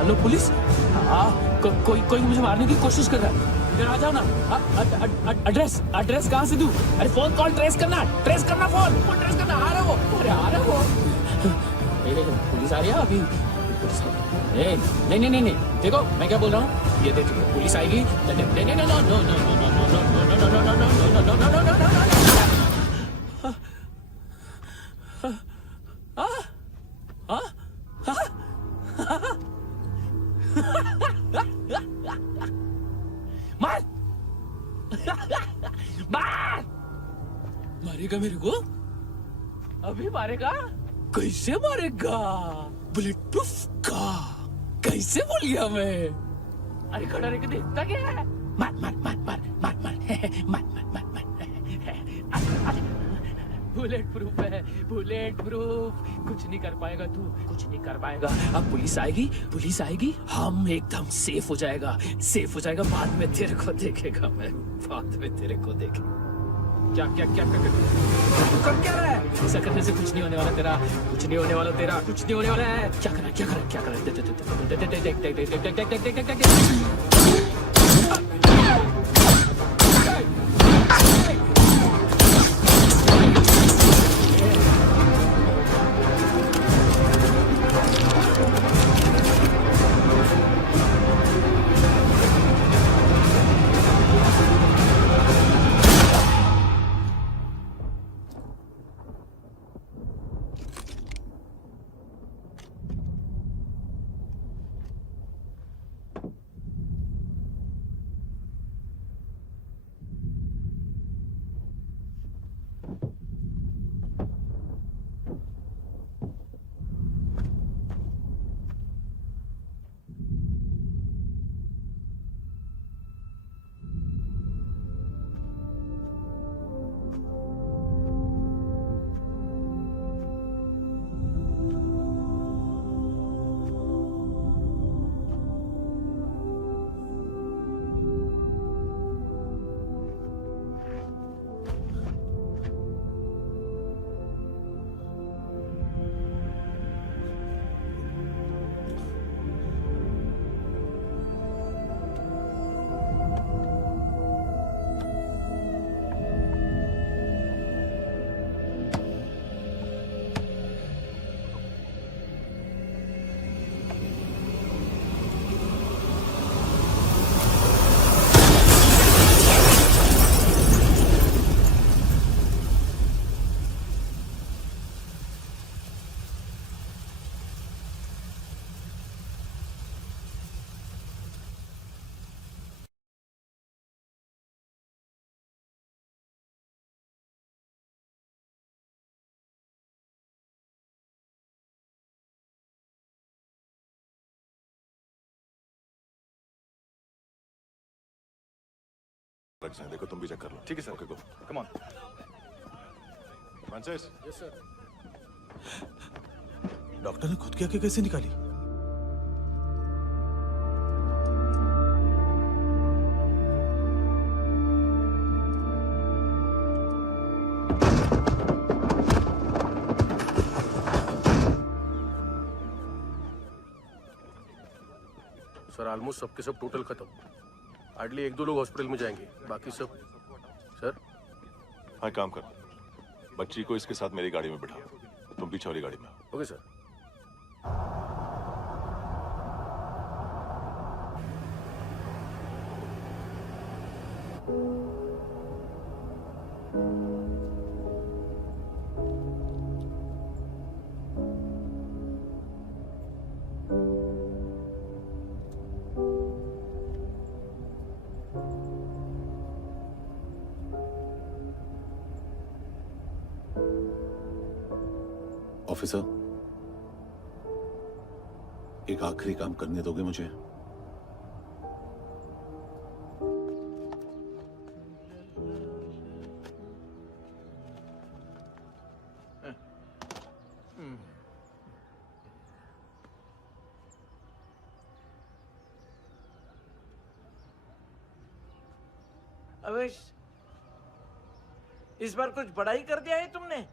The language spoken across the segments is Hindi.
Hello police. कोई मुझे मारने की कोशिश कर रहा है। इधर आ जाओ ना। एड्रेस कहाँ से दूं? अरे फोन कॉल ट्रेस करना फोन ट्रेस करना। आ रहा वो, अरे आ रहा वो। पुलिस आ रही है अभी। नहीं, देखो मैं क्या बोल रहा हूँ, ये देखो पुलिस आएगी। मार मार मारेगा मेरे को, अभी मारेगा। कैसे मारेगा? बुलेट प्रूफ का कैसे बोल गया मैं? अरे खड़ा रह के देखता क्या है? मार मार मार मार मार मार मार मार मार मार। बुलेट प्रूफ है, बुलेट प्रूफ। कुछ नहीं कर पाएगा तू, कुछ नहीं कर पाएगा। अब पुलिस आएगी, हम एकदम सेफ हो जाएगा। बाद में तेरे को देखेगा मैं, बाद में तेरे को देखेगा। क्या क्या क्या क्या तू कर क्या रहा है? ऐसा करने से कुछ नहीं होने वाला तेरा, कुछ नहीं होने वाला तेरा, कुछ नहीं होने वाला है। क्या कर रहा है? देख। रख जाए। देखो तुम भी चेक कर लो। ठीक है sir. Okay go. Come on. Francis, yes sir. Doctor ने खुद की आंखें कैसे निकाली? सर ऑलमोस्ट सबके सब टोटल खत्म। हार्डली 1-2 लोग हॉस्पिटल में जाएंगे, बाकी सब। सर हाँ काम कर, बच्ची को इसके साथ मेरी गाड़ी में बिठा, तुम पीछे वाली गाड़ी में। Okay sir. ऑफिसर, एक आखिरी काम करने दोगे मुझे? अवेश, इस बार कुछ बड़ा ही कर दिया है तुमने।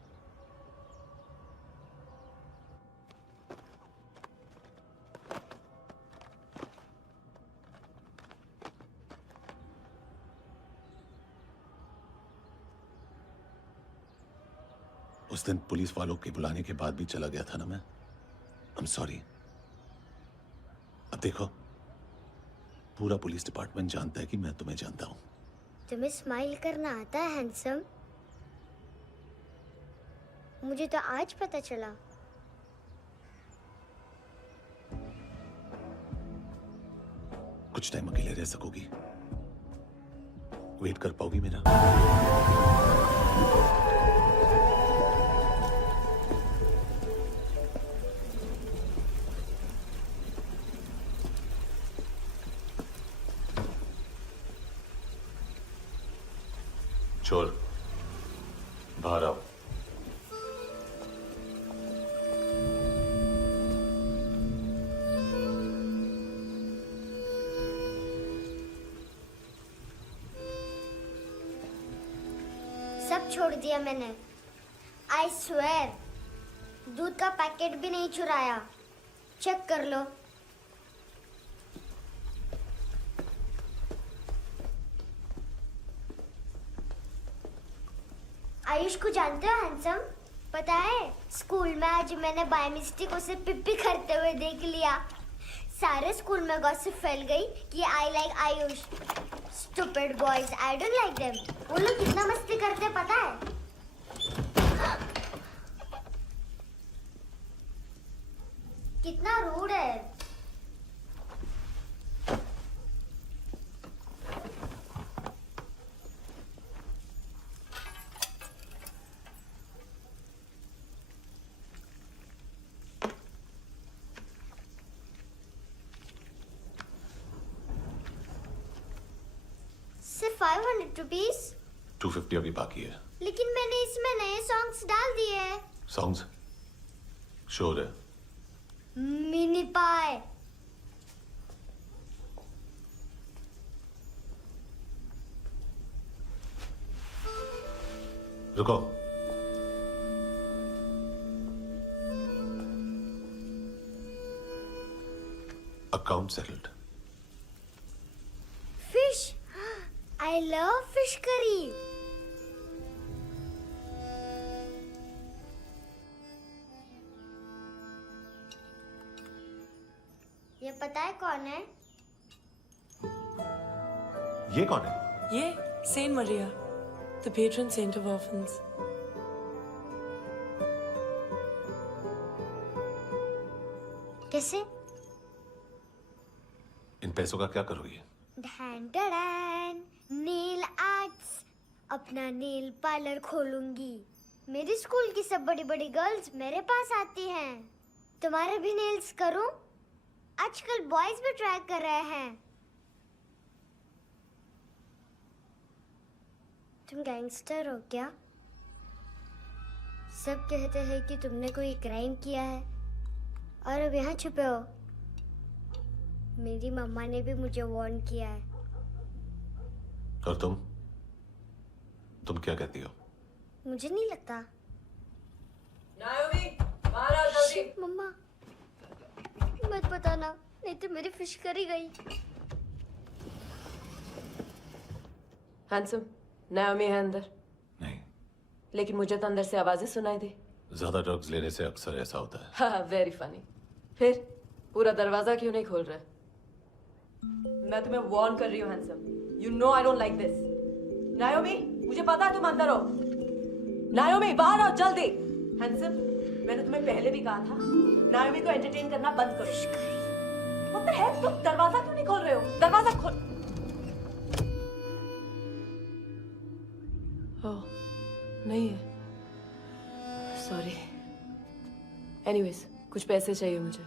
उस दिन पुलिस वालों के बुलाने के बाद भी चला गया था ना मैं। I am sorry. अब देखो, पूरा पुलिस डिपार्टमेंट जानता है कि मैं तुम्हें जानता हूं। तुम्हें स्माइल करना आता है हैंडसम? मुझे तो आज पता चला। कुछ टाइम अकेले रह सकोगी? वेट कर पाओगी मेरा? चोर, बाहर आओ। सब छोड़ दिया मैंने। आई स्वेयर, दूध का पैकेट भी नहीं चुराया। चेक कर लो। आयुष को जानते हो हैंडसम? पता है, स्कूल में आज मैंने बाय मिस्टेक उसे पिप्पी करते हुए देख लिया। सारे स्कूल में गॉसिप फैल गई कि I like Ayush. Stupid boys, I don't like them. वो लोग कितना मस्ती करते पता है? कितना रूड है। सिर्फ 500 रुपीज? 250 अभी बाकी है। लेकिन मैंने इसमें नए सॉन्ग्स डाल दिए हैं। सॉन्ग्स? श्योर है? मिनी पाए। रुको। Account settled. Fish, I love fish curry. ये पता है कौन है? ये कौन है? ये Saint Maria, the patron saint of orphans. कैसे? इन पैसों का क्या करोगी? ढैन ढैन, नेल आर्ट्स। अपना नेल पार्लर खोलूंगी। मेरे स्कूल की सब बड़ी बड़ी गर्ल्स मेरे पास आती हैं। तुम्हारे भी नेल्स करूं? आजकल बॉयज भी ट्राई कर रहे हैं। तुम गैंगस्टर हो क्या? सब कहते हैं कि तुमने कोई क्राइम किया है और अब यहाँ छुपे हो। मेरी मम्मा ने भी मुझे वार्न किया है। और तुम क्या कहती हो? मुझे नहीं लगता। नायोमी, बाहर आओ जल्दी। मम्मा मत बताना, नहीं तो मेरी फिश करी गई। हैंडसम, नायोमी है अंदर। नहीं, लेकिन मुझे तो अंदर से आवाजें सुनाई दी। ज्यादा ड्रग्स लेने से अक्सर ऐसा होता है। हाँ, वेरी फनी। फिर पूरा दरवाजा क्यों नहीं खोल रहा? मैं तुम्हें वार्न कर रही हूँ handsome. You know I don't like this. नायोमी, मुझे पता है तुम अंदर हो। नायोमी, बाहर आओ जल्दी। हैंडसम, मैंने तुम्हें पहले भी कहा था नायोमी को एंटरटेन करना बंद करो। What the heck? तुम दरवाजा क्यों नहीं खोल रहे हो? दरवाजा खोल। ओह, नहीं है। सॉरी। एनीवेज, कुछ पैसे चाहिए मुझे।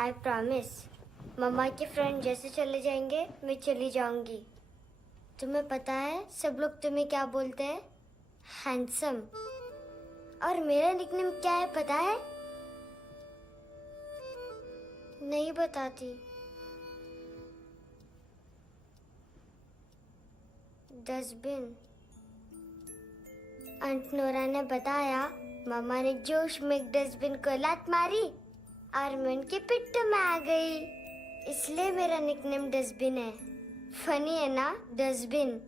आई प्रॉमिस, मम्मा के फ्रेंड जैसे चले जाएंगे मैं चली जाऊंगी। तुम्हें पता है सब लोग तुम्हें क्या बोलते हैं? हैंडसम। और मेरा निकनेम क्या है पता है? नहीं बताती। डस्टबिन। आंट नोरा ने बताया मम्मा ने जोश में एक डस्टबिन को लात मारी और मैं उनके पिट्ठू में आ गई, इसलिए मेरा निकनेम डस्टबिन है। फनी है ना डस्टबिन?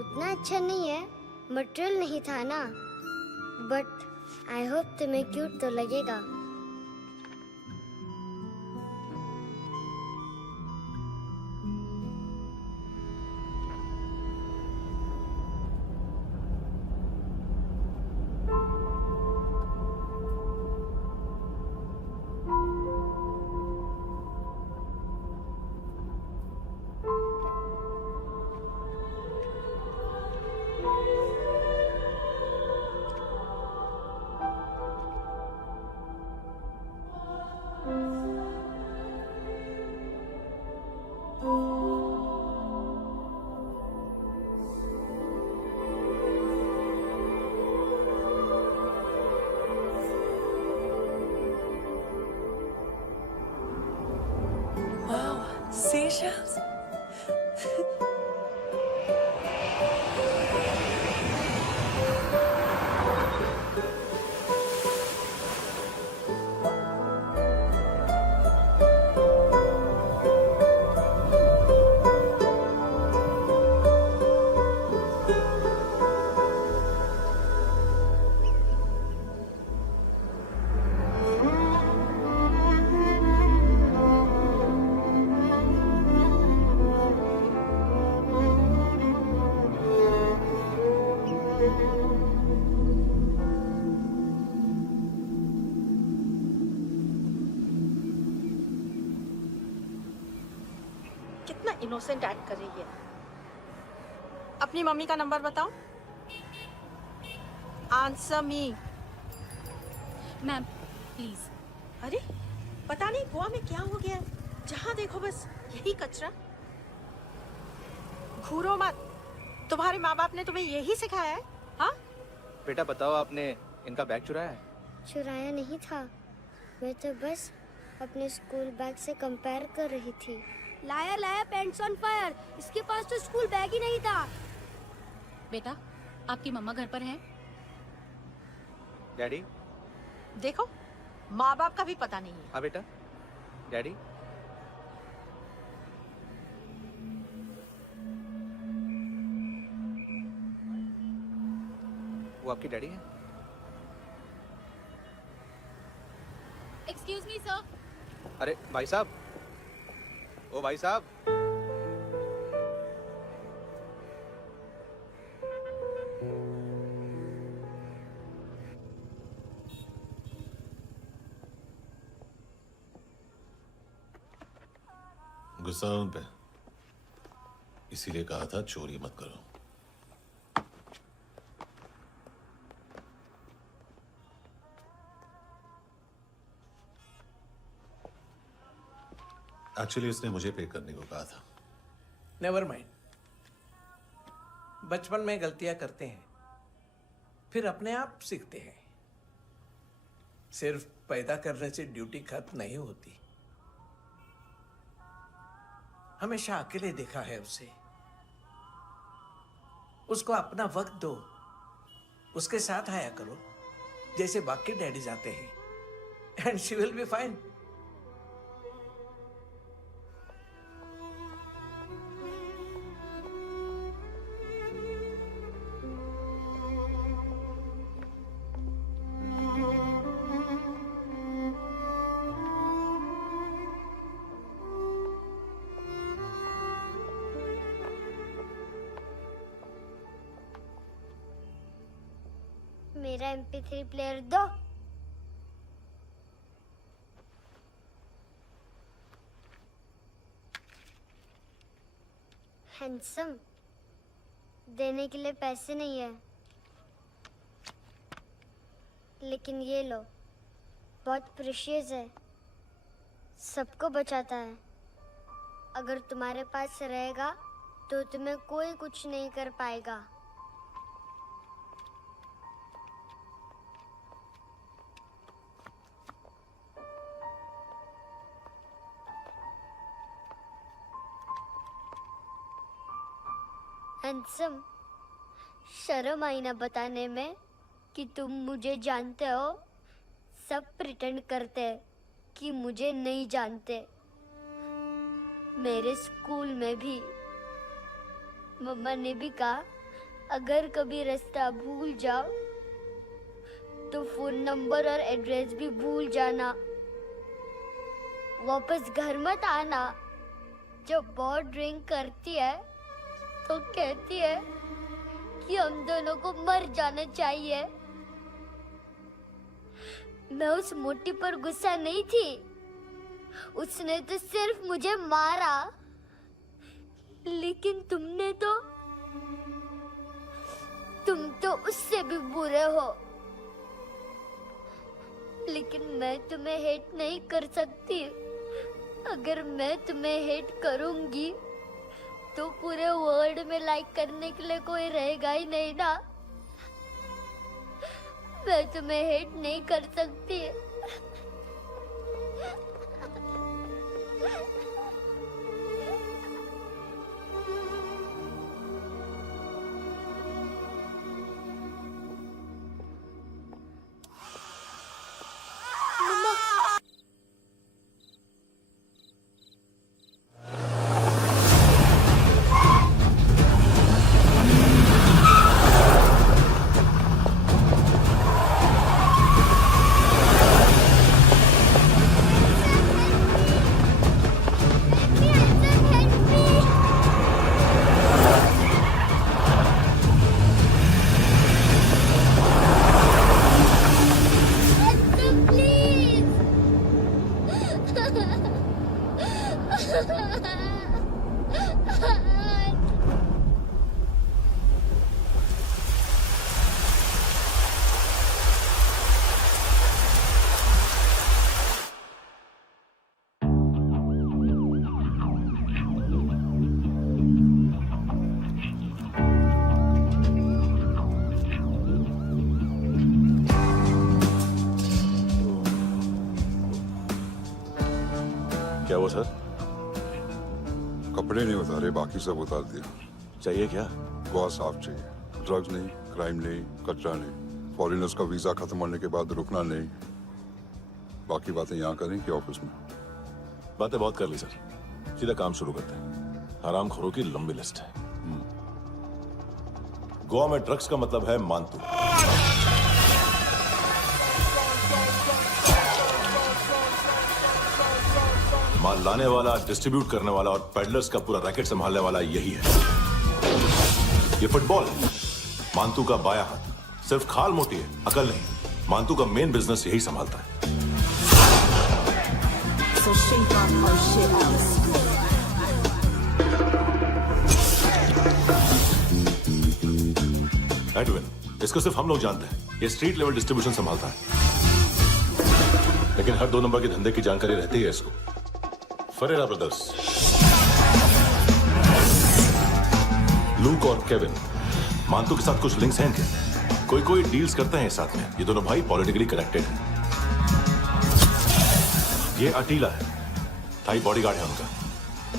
उतना अच्छा नहीं है, मटेरियल नहीं था ना, बट आई होप तुम्हें क्यूट तो लगेगा। इनोसेंट एक्ट कर रही है। अपनी मम्मी का नंबर बताओ। Answer me. Ma'am please. अरे पता नहीं गोवा में क्या हो गया है, जहाँ देखो बस यही कचरा। घूरो मत, तुम्हारे माँ बाप ने तुम्हें यही सिखाया है? हाँ बेटा बताओ, आपने इनका बैग चुराया है? चुराया नहीं था, मैं तो बस अपने स्कूल बैग से कंपेयर कर रही थी। लाया लाया पैंट्स ऑन फायर, इसके पास तो स्कूल बैग ही नहीं था। बेटा आपकी मम्मा घर पर हैं? डैडी? देखो माँ बाप का भी पता नहीं है। हाँ बेटा। डैडी? वो आपकी डैडी है? Excuse me sir. अरे भाई साहब, ओ भाई साहब। गुस्सा है उन पे, इसीलिए कहा था चोरी मत करो। एक्चुअली उसने मुझे पे करने को कहा था। नेवर माइंड, बचपन में गलतियां करते हैं, फिर अपने आप सीखते हैं। सिर्फ पैदा करने से ड्यूटी खत्म नहीं होती। हमेशा अकेले देखा है उसे। उसको अपना वक्त दो, उसके साथ आया करो जैसे बाकी डैडी जाते हैं, and she will be fine. मेरा MP3 प्लेयर दो। हैंडसम, देने के लिए पैसे नहीं है, लेकिन ये लो, बहुत प्रेशियस है, सबको बचाता है। अगर तुम्हारे पास रहेगा तो तुम्हें कोई कुछ नहीं कर पाएगा। हैंडसम, शर्म आई ना बताने में कि तुम मुझे जानते हो। सब प्रिटेंड करते हैं कि मुझे नहीं जानते। मेरे स्कूल में भी मम्मा ने भी कहा, अगर कभी रास्ता भूल जाओ तो फोन नंबर और एड्रेस भी भूल जाना। वापस घर मत आना। जब बहुत ड्रिंक करती है तो कहती है कि हम दोनों को मर जाना चाहिए। मैं उस मोटी पर गुस्सा नहीं थी, उसने तो सिर्फ मुझे मारा। लेकिन तुम तो उससे भी बुरे हो। लेकिन मैं तुम्हें हेट नहीं कर सकती। अगर मैं तुम्हें हेट करूंगी तो पूरे वर्ल्ड में लाइक करने के लिए कोई रहेगा ही नहीं ना। मैं तुम्हें हेट नहीं कर सकती। सर? कपड़े नहीं उतारे, बाकी सब उतार दिया। चाहिए क्या? गोवा साफ चाहिए, ड्रग्स नहीं, क्राइम नहीं, कचरा नहीं, फॉरेनर्स का वीजा खत्म होने के बाद रुकना नहीं। बाकी बातें यहाँ करें कि ऑफिस में? बातें बहुत कर ली सर, सीधा काम शुरू करते हैं। हरामखोरों की लंबी लिस्ट है। गोवा में ड्रग्स का मतलब है मानतू। माल लाने वाला, डिस्ट्रीब्यूट करने वाला और पेडलर्स का पूरा रैकेट संभालने वाला यही है। ये फुटबॉल मानतू का बायां हाथ। सिर्फ खाल मोटी है, अकल नहीं। मानतू का मेन बिजनेस यही संभालता है। एडविन, इसको सिर्फ हम लोग जानते हैं। ये स्ट्रीट लेवल डिस्ट्रीब्यूशन संभालता है, लेकिन हर 2 नंबर के धंधे की जानकारी रहती है इसको। फरेरा ब्रदर्स, लूक और केविन, मानतू के साथ कुछ लिंक्स हैं इनके। कोई डील्स करते हैं साथ में। ये दोनों भाई पॉलिटिकली कनेक्टेड हैं। ये अटीला है, थाई बॉडीगार्ड है उनका।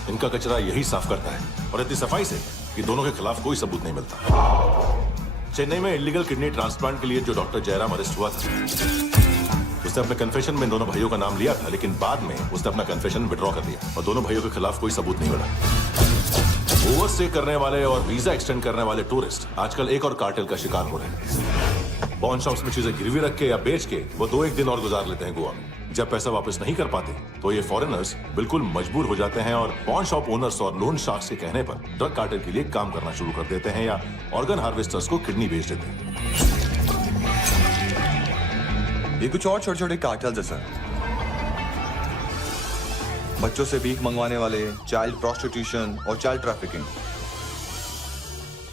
इनका कचरा यही साफ करता है, और इतनी सफाई से कि दोनों के खिलाफ कोई सबूत नहीं मिलता। चेन्नई में इलीगल किडनी ट्रांसप्लांट के लिए जो डॉक्टर जयराम अरेस्ट हुआ था, उसने अपने कन्फेशन में दोनों भाइयों का नाम लिया था, लेकिन बाद में उसने अपना कन्फेशन विड्रॉ कर दिया और दोनों भाइयों के खिलाफ कोई सबूत नहीं मिला। ओवरस्टे करने वाले और वीजा एक्सटेंड करने वाले टूरिस्ट आजकल एक और कार्टेल का शिकार हो रहे हैं। पॉन शॉप्स में चीजें गिरवी रख के या बेच के वो 2-1 दिन और गुजार लेते हैं गोवा में। जब पैसा वापस नहीं कर पाते तो ये फॉरेनर्स बिल्कुल मजबूर हो जाते हैं और पॉन शॉप ओनर्स और लोन शार्क्स के कहने पर ड्रग कार्टेल के लिए काम करना शुरू कर देते हैं या ऑर्गन हार्वेस्टर्स को किडनी बेच देते हैं। ये कुछ और छोटे छोटे कार्टेल्स है सर। बच्चों से भीख मंगवाने वाले, चाइल्ड प्रोस्टिट्यूशन और चाइल्ड ट्रैफिकिंग।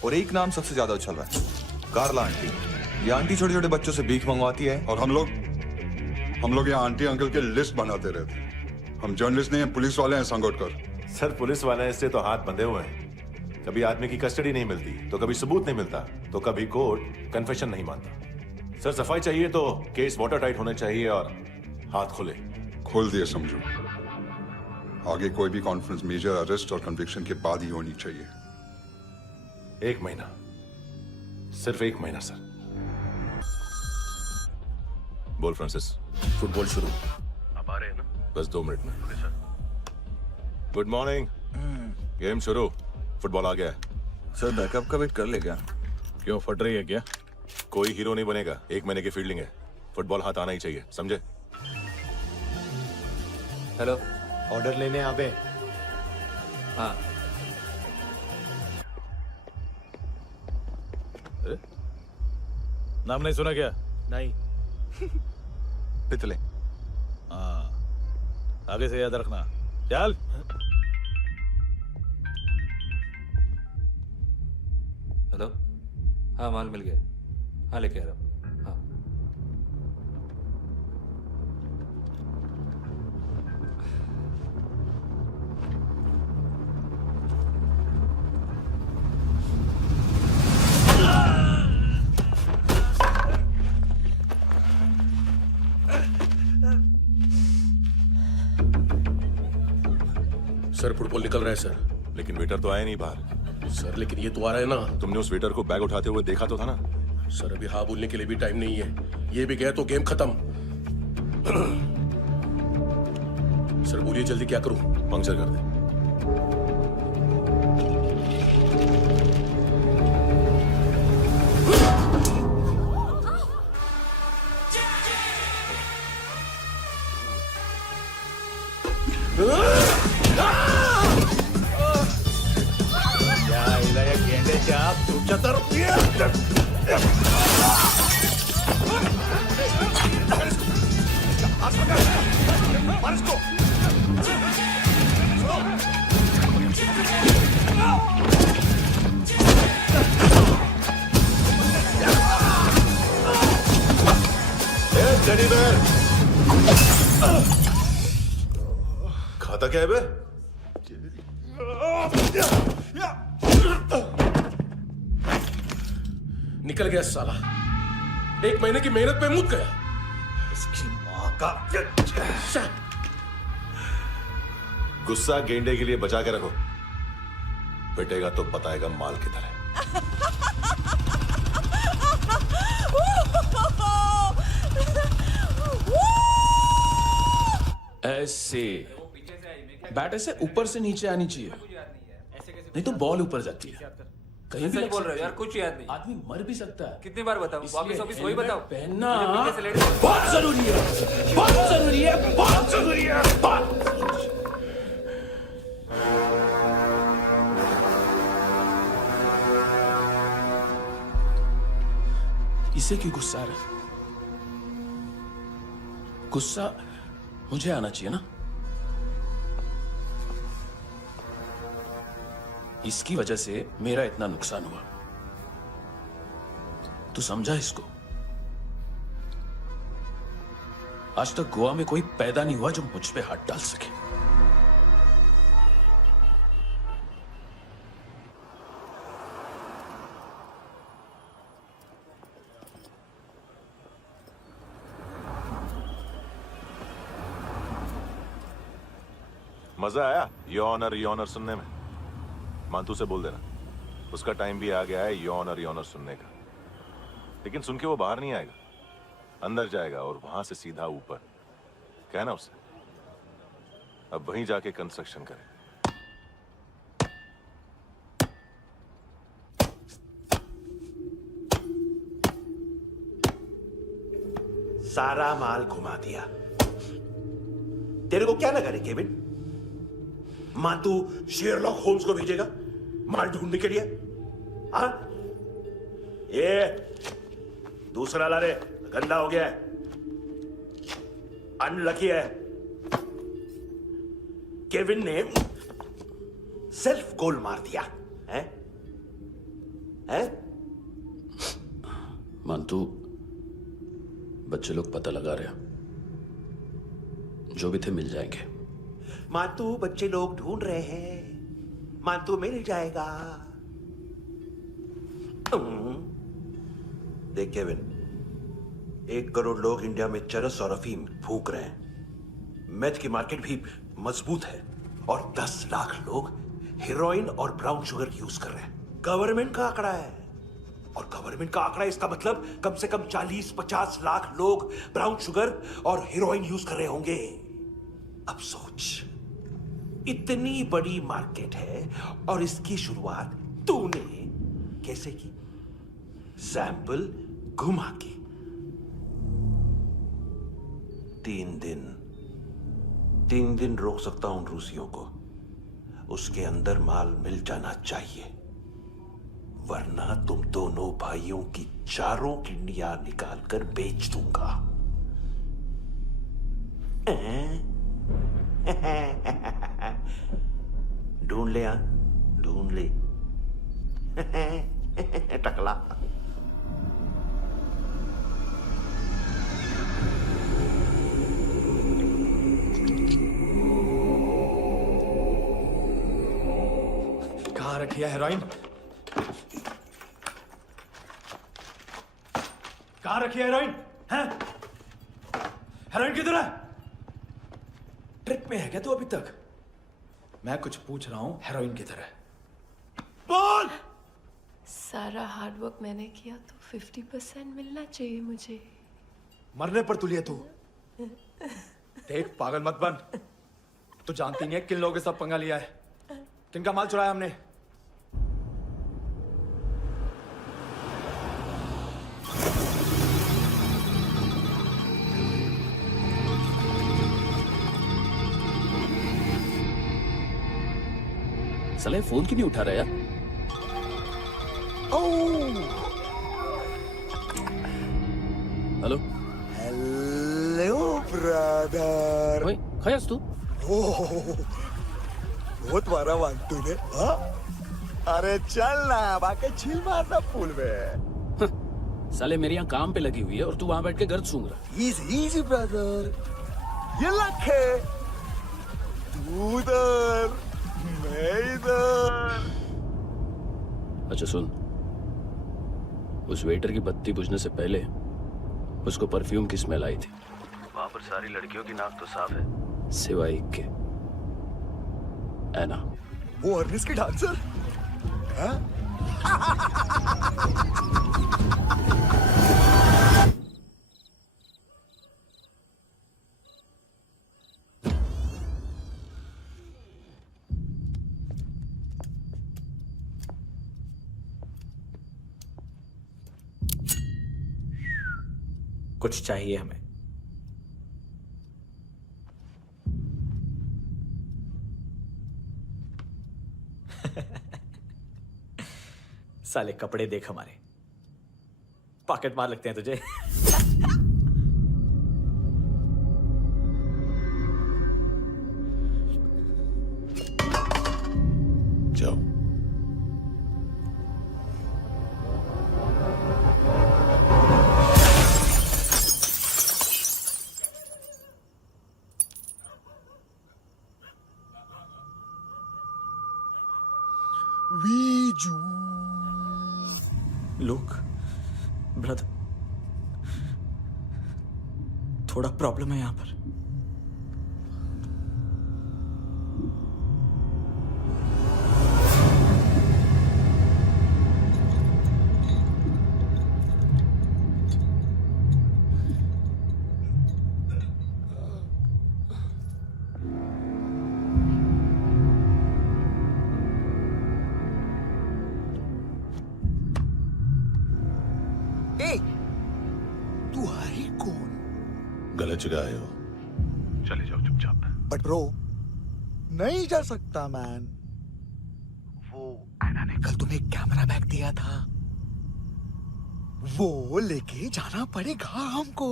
और एक नाम सबसे ज्यादा उछल रहा है, कार्ला आंटी। ये आंटी छोटे छोटे बच्चों से भीख मंगवाती है। और हम लोग यहाँ आंटी अंकल के लिस्ट बनाते रहते हैं। हम जर्नलिस्ट नहीं हैं, पुलिस वाले हैं संगोटकर। सर पुलिस वाले हैं, इससे तो हाथ बंधे हुए हैं। कभी आदमी की कस्टडी नहीं मिलती, तो कभी सबूत नहीं मिलता, तो कभी कोर्ट कन्फेशन नहीं मानता। सर सफाई चाहिए तो केस वाटर टाइट होने चाहिए और हाथ खुले। खोल दिए समझो। आगे कोई भी कॉन्फ्रेंस मेजर अरेस्ट और कन्विक्शन के बाद ही होनी चाहिए। 1 महीना, सिर्फ 1 महीना सर। बोल फ्रांसिस। फुटबॉल शुरू अब आ रहे हैं ना? बस 2 मिनट में। Good morning. गेम शुरू, फुटबॉल आ गया है। सर बैकअप का वेट कर ले क्या? क्यों, फट रही है क्या? कोई हीरो नहीं बनेगा, 1 महीने की फील्डिंग है। फुटबॉल हाथ आना ही चाहिए, समझे? हेलो, ऑर्डर लेने आ गए? हाँ। नाम नहीं सुना क्या? नहीं। पितले। हाँ, आगे से याद रखना। चल। हेलो, हाँ माल मिल गया। हाँ लेके आ रहा हूँ। हाँ। सर फुटबॉल निकल रहा है सर। लेकिन वेटर तो आया नहीं बाहर। सर लेकिन ये तो आ रहा है ना। तुमने उस वेटर को बैग उठाते हुए देखा तो था ना? सर अभी हाँ बोलने के लिए भी टाइम नहीं है। ये भी गया तो गेम खत्म। सर बोलिए जल्दी क्या करूं? पंक्चर कर दे। खाता क्या है बे? निकल गया साला। 1 महीने की मेहनत पे मुक गया। इसकी माँ का। गुस्सा गेंडे के लिए बचा के रखो, पिटेगा तो बताएगा माल किधर है। ऐसे बैट ऐसे ऊपर से नीचे आनी चाहिए, नहीं तो बॉल ऊपर जाती है। कहीं भी बोल रहे हो यार, कुछ याद नहीं। आदमी मर भी सकता है। कितनी बार बताऊं? वापिस वापिस वही बताओ। पहनना मुझे पीछे से लेट बहुत जरूरी है, बहुत जरूरी है, बहुत जरूरी है, बहुत जरूरी है। इसे क्यों गुस्सा आ रहा है? गुस्सा मुझे आना चाहिए ना। इसकी वजह से मेरा इतना नुकसान हुआ, तू समझा इसको? आज तक गोवा में कोई पैदा नहीं हुआ जो मुझ पे हाथ डाल सके। मजा आया योर ऑनर सुनने में? मानतू से बोल देना, उसका टाइम भी आ गया है योर ऑनर सुनने का। लेकिन सुन के वो बाहर नहीं आएगा, अंदर जाएगा और वहां से सीधा ऊपर। कहना उसे अब वहीं जाके कंस्ट्रक्शन करे। सारा माल घुमा दिया। तेरे को क्या लगा रे केविन? मानतू शेरलॉक होम्स को भेजेगा माल ढूंढने के लिए? हाँ, ये दूसरा ला रे, गंदा हो गया है, अनलकी है। केविन ने सेल्फ गोल मार दिया है? हैं? मानतू, बच्चे लोग पता लगा रहे हैं, जो भी थे मिल जाएंगे। मानतू बच्चे लोग ढूंढ रहे हैं, मानतू मिल जाएगा। देख केविन, 1 करोड़ लोग इंडिया में चरस और अफीम फूंक रहे हैं। मेथ की मार्केट भी मजबूत है और 10 लाख लोग हेरोइन और ब्राउन शुगर यूज कर रहे हैं। गवर्नमेंट का आंकड़ा है, और गवर्नमेंट का आंकड़ा, इसका मतलब कम से कम 40-50 लाख लोग ब्राउन शुगर और हेरोइन यूज कर रहे होंगे। अब सोच, इतनी बड़ी मार्केट है और इसकी शुरुआत तूने कैसे की? सैंपल घुमा के। 3 दिन रोक सकता हूं रूसियों को, उसके अंदर माल मिल जाना चाहिए, वरना तुम दोनों भाइयों की 4 किडनियां निकालकर बेच दूंगा। ढूंढ ले, ढूंढ ले टकला। कहाँ रखी है हेरोइन? कहाँ रखी है हेरोइन? हैं? हेरोइन किधर है? ट्रिप में है क्या तू अभी तक? मैं कुछ पूछ रहा हूं, हेरोइन किधर है? बोल! सारा हार्डवर्क मैंने किया तो 50% मिलना चाहिए मुझे। मरने पर तुलिए तू। देख, पागल मत बन। तू जानती नहीं है किन लोगों के साथ पंगा लिया है, किनका माल चुराया हमने। साले फोन क्यों नहीं उठा रहा यार? Hello hello brother. ओए, खयास तू? बहुत मारा मानतू ने। हाँ? अरे चल ना, बाकी चिल मारना पूल में। साले मेरी यहाँ काम पे लगी हुई है और तू वहां बैठ के गर्द सूंघ रहा। इजी ब्रदर, ये लक है। तू उधर, मैं इधर। अच्छा सुन, उस वेटर की बत्ती बुझने से पहले उसको परफ्यूम की स्मेल आई थी। वहां पर सारी लड़कियों की नाक तो साफ है, सिवाय एक के। एना। वो अर्निस की डांसर? हाँ? कुछ चाहिए हमें। साले कपड़े देख हमारे, पॉकेट मार लगते हैं तुझे। जाओ। वीजू। लोग, ब्रदर, थोड़ा प्रॉब्लम है यहां पर। तू है कौन? गलत जगह आए हो, चले जाओ चुपचाप। बट ब्रो, नहीं जा सकता मैन। वो एना ने कल तुम्हें कैमरा बैग दिया था, वो लेके जाना पड़ेगा हमको।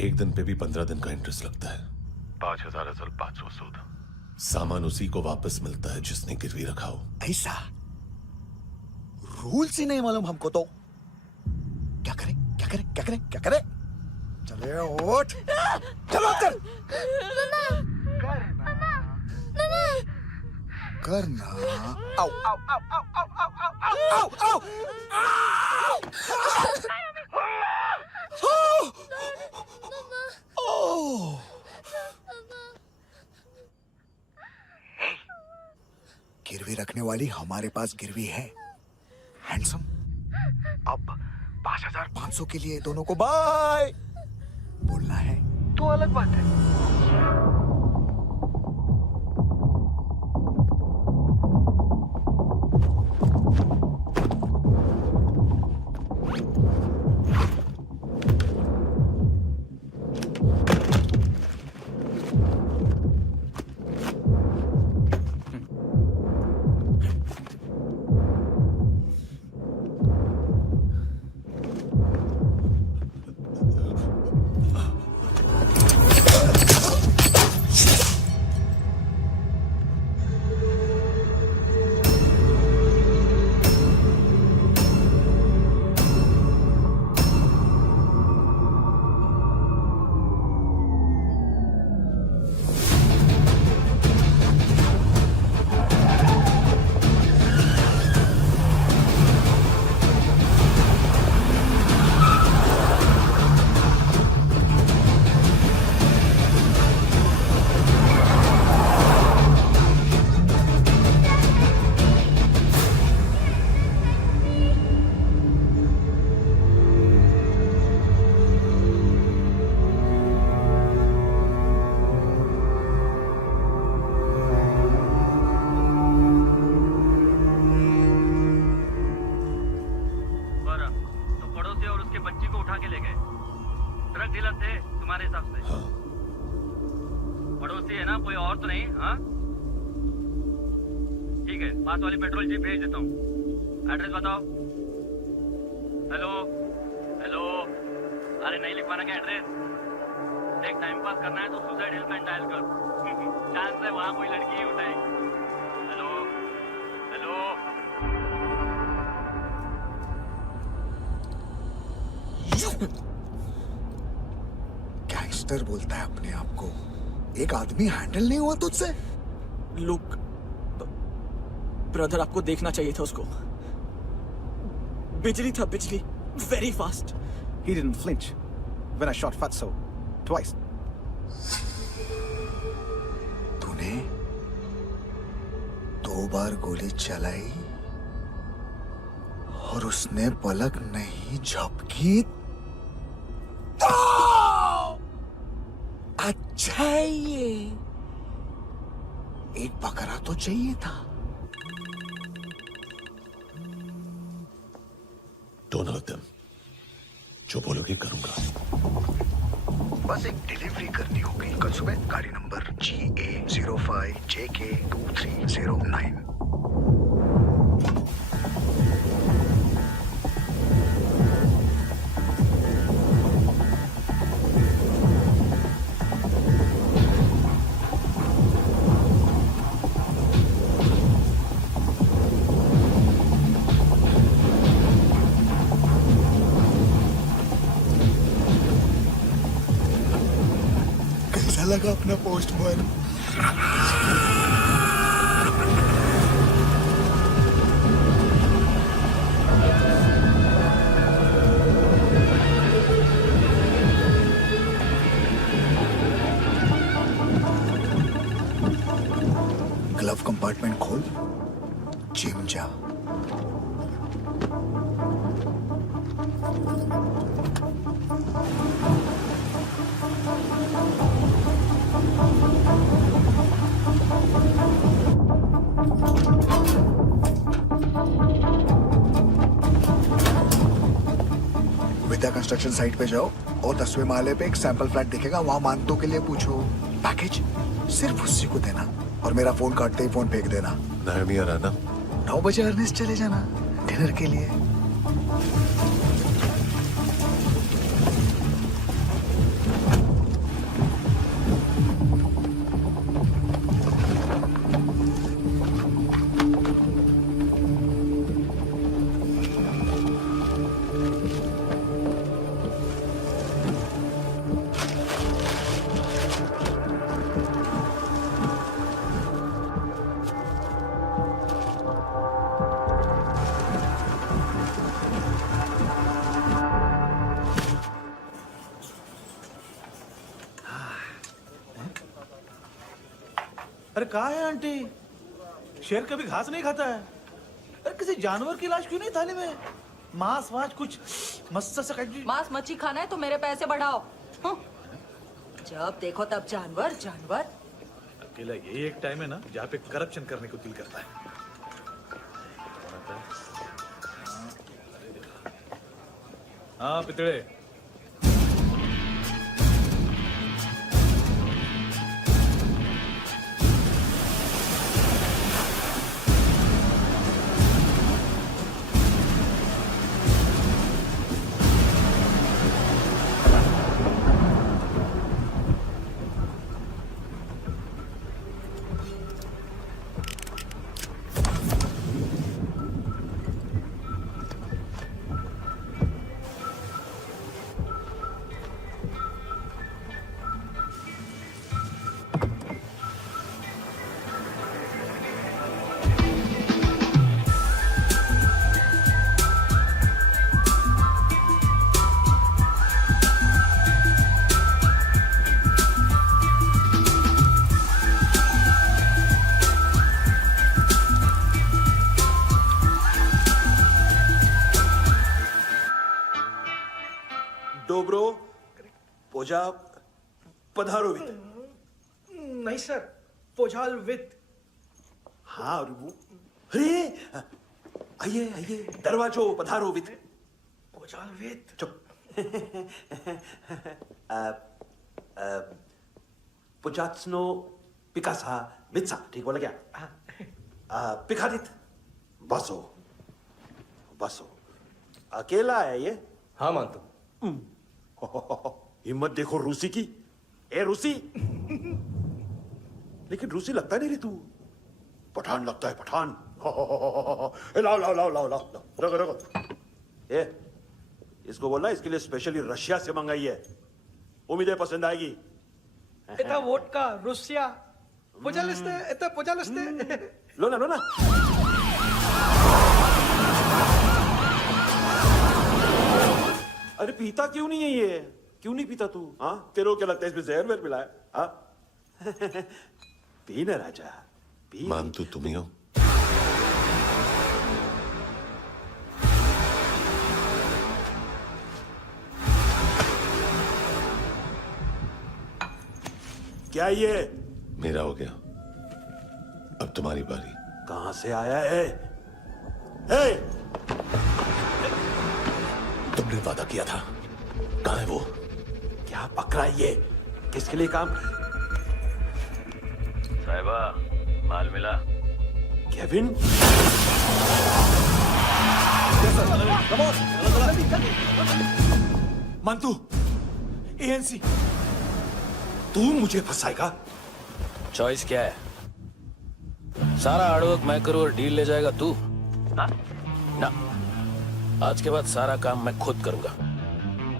एक दिन पे भी 15 दिन का इंटरेस्ट लगता है। 5,000 असल 500 सूद। सामान उसी को वापस मिलता है जिसने गिरवी रखा हो। ऐसा रूल्स ही नहीं मालूम हमको तो। क्या करें क्या करें क्या करें क्या करें? चले उठ, चलो चल। करना आओ आओ आओ आओ आओ आओ आओ आओ। गिरवी रखने वाली हमारे पास गिरवी है। हैंडसम, अब 5,500 के लिए दोनों को बाय बोलना है तो अलग बात है। पड़ोसी है ना, कोई और तो नहीं? हाँ ठीक है, पास वाली पेट्रोल जीप भेज देता हूँ। एड्रेस बताओ। हेलो हेलो, अरे नहीं लिखवाना क्या एड्रेस? देख, टाइम पास करना है तो सुसाइड हेल्पलाइन डायल कर। चांस है वहां कोई लड़की ही उठाएगी। हेलो हेलो, गैंगस्टर बोलता है अपने आप को। एक आदमी हैंडल नहीं हुआ तुझसे? लुक ब्रदर, आपको देखना चाहिए था उसको। बिजली था, बिजली, very fast. He didn't flinch when I shot Fatso twice. तूने 2 बार गोली चलाई और उसने पलक नहीं झपकी तो अच्छा है ये। एक बकरा तो चाहिए था। दोनों एकदम जो बोलोगे करूंगा। बस एक डिलीवरी करनी होगी। कल सुबह गाड़ी नंबर GA05JK2309। कैसा लगा अपना पोस्टमैन? ग्लव कंपार्टमेंट खोल, जिम जा। विद्या कंस्ट्रक्शन साइट पे जाओ और 10वें माले पे एक सैंपल फ्लैट दिखेगा, वहां मानतों के लिए पूछो। पैकेज सिर्फ उसी को देना और मेरा फोन काटते ही फोन फेंक देना। नायमी आ रहा ना? 9 बजे अर्नेस्ट चले जाना डिनर के लिए। अरे कहा है आंटी? शेर कभी घास नहीं खाता है। अरे किसी जानवर की लाश क्यों नहीं थाली में? मांस वास कुछ मस्त सा मांस मच्छी खाना है तो मेरे पैसे बढ़ाओ। जब देखो तब जानवर जानवर। अकेला यही एक टाइम है ना जहाँ पे करप्शन करने को दिल करता है। हाँ पितड़े। डोब्रो पोजा पधारोवित। नहीं सर, पोझाल विथ। हाँ अरे आइए आइए दरवाजो पधारोवित। पोझाल विथ। चुप। पुजात्सनो पिकासा मित्सा, ठीक बोला क्या? पिकादित बसो बसो। अकेला है ये? हाँ मानतो। हिम्मत देखो रूसी की। ए रूसी। लेकिन रूसी लगता नहीं रे तू, पठान लगता है पठान। लाओ लाओ लाओ लाओ लाओ रगो रगो। ए इसको बोलना इसके लिए स्पेशली रशिया से मंगाई है, उम्मीद है पसंद आएगी। इतना वोडका रुसिया पोझालिस्ते, इतना पोझालिस्ते। लो ना लो ना। अरे पीता क्यों नहीं है ये? क्यों नहीं पीता तू? हाँ तेरे को क्या लगता है इसमें जहर वेर मिला है? हाँ पी ना राजा पी। मान तो तुम ही हो। क्या ये? मेरा हो गया, अब तुम्हारी बारी। कहां से आया है? हे! तुमने वादा किया था, कहां है वो? क्या पकड़ा ये? किसके लिए काम? साहिबा, माल मिला? केविन? मंतू, एएनसी। तू मुझे फंसाएगा? चॉइस क्या है? सारा हार्डवर्क मैं करूं और डील ले जाएगा तू? ना, आज के बाद सारा काम मैं खुद करूंगा।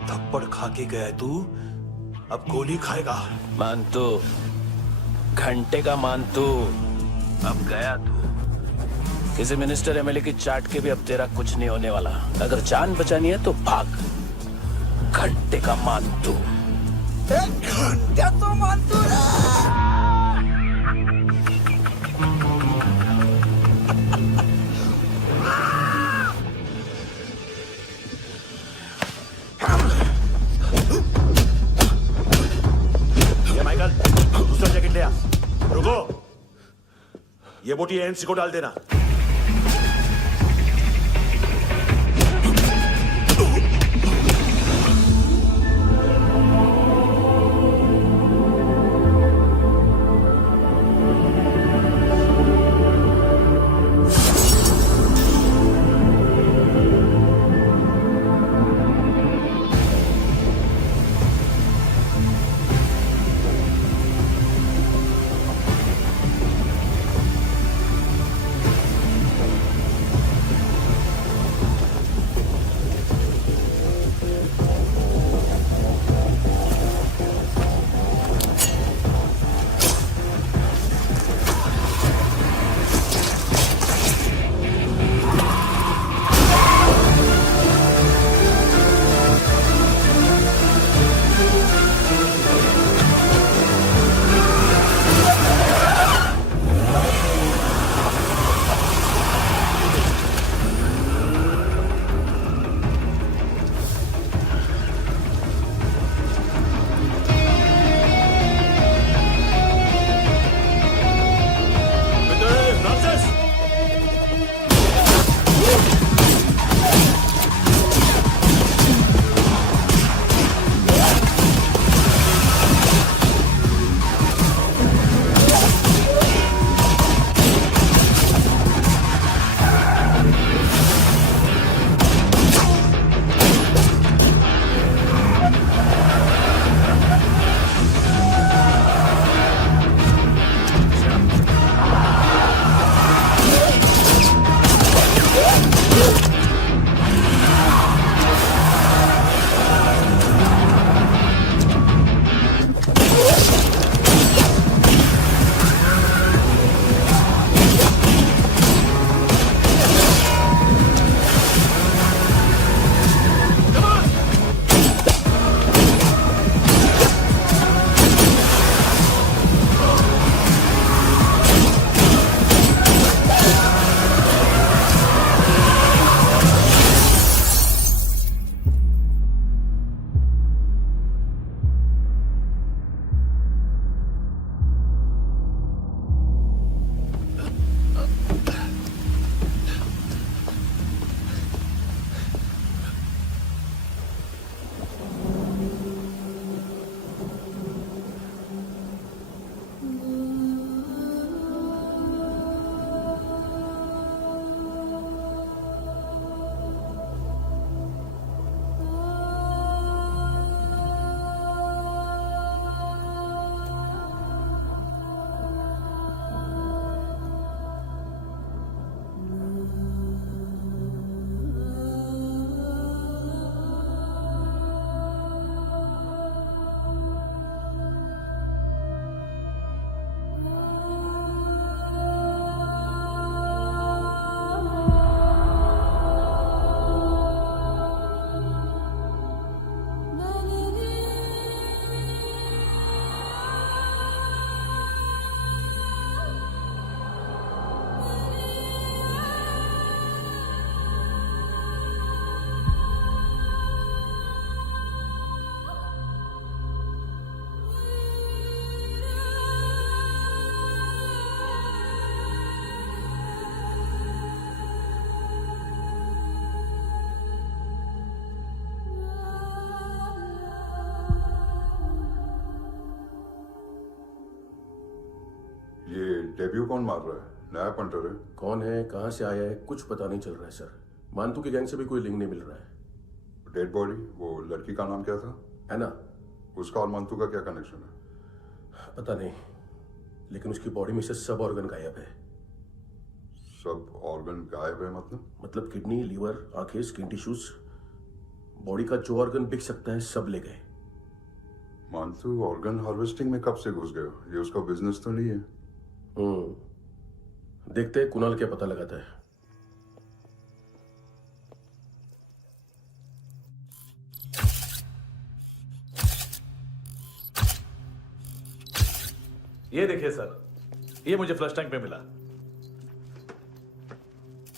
थप्पड़ खा के गया है तू, अब गोली खाएगा। मानतू, घंटे का मानतू, अब गया तू। किसी मिनिस्टर एमएलए की चाट के भी अब तेरा कुछ नहीं होने वाला। अगर जान बचानी है तो भाग। घंटे का मानतू। घंटा तो मानतू ये माइकल, दूसरा जैकेट ले आ। रुको, ये बोटी एएनसी को डाल देना। डेब्यू कौन मार रहा है? नया पंटर है। कौन है, कहाँ से आया है, कुछ पता नहीं चल रहा है सर। मानतू की गैंग से भी कोई लिंक नहीं मिल रहा है। डेड बॉडी, वो लड़की का नाम क्या था? है ना, उसका और मंतू का क्या कनेक्शन है? पता नहीं, लेकिन उसकी बॉडी में से सब ऑर्गन गायब है। सब ऑर्गन गायब है मतलब किडनी, लीवर, आंखें, स्किन टिश्यूज, बॉडी का जो ऑर्गन बिक सकता है सब ले गए। मंतू ऑर्गन हार्वेस्टिंग में कब से घुस गए? ये उसका बिजनेस तो नहीं है? देखते हैं कुणाल क्या पता लगाता है। ये देखिए सर, ये मुझे फ्लश टैंक में मिला।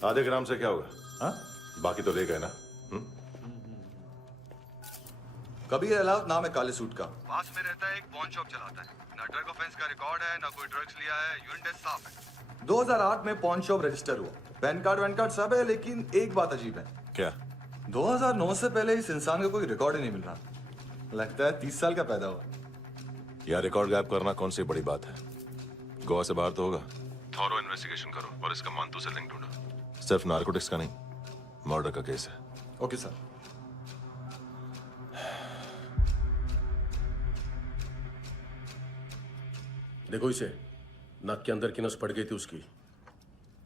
आधे ग्राम से क्या होगा? हाँ? बाकी तो ले गए ना? कबीर अलाउद्दीन नाम है काले सूट का। पास में रहता है, एक पॉन शॉप चलाता है। ना ड्रग ऑफेंस का रिकॉर्ड है, ना कोई ड्रग्स लिया है। यूरिन टेस्ट साफ है। 2008 में पॉन शॉप रजिस्टर हुआ, पैन कार्ड वैन कार्ड सब है, लेकिन एक बात अजीब है। क्या? 2009 से पहले इस इंसान का कोई रिकॉर्ड ही नहीं मिल रहा। लगता है 30 साल का पैदा हुआ। यार रिकॉर्ड गायब करना कौन सी बड़ी बात है? गोवा से बाहर तो होगा। थॉरो इन्वेस्टिगेशन करो और इसका मंतू से लिंक ढूंढो। सिर्फ नारकोटिक्स का नहीं, मर्डर का केस है। Okay sir. देखो इसे, नाक के अंदर की नस पड़ गई थी उसकी।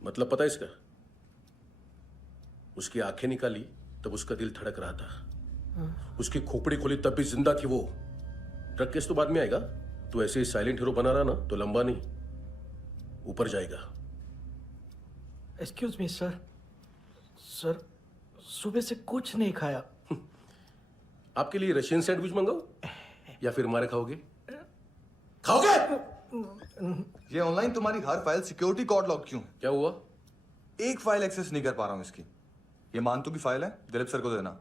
मतलब पता है इसका? उसकी आंखें निकाली तब उसका दिल धड़क रहा था। उसकी खोपड़ी खोली तब भी जिंदा थी वो। ड्रग केस तो बाद में आएगा। तो ऐसे ही साइलेंट हीरो बना रहा ना तो लंबा नहीं, ऊपर जाएगा। एक्सक्यूज मी सर, सर सुबह से कुछ नहीं खाया। आपके लिए रशियन सैंडविच मंगाओ या फिर मारे खाओगे? खाओगे? ये ऑनलाइन तुम्हारी हर फाइल सिक्योरिटी कॉर्ड लॉक क्यों? क्या हुआ? एक फाइल एक्सेस नहीं कर पा रहा हूं इसकी। ये मानतू की फाइल है, दिलीप सर को देना।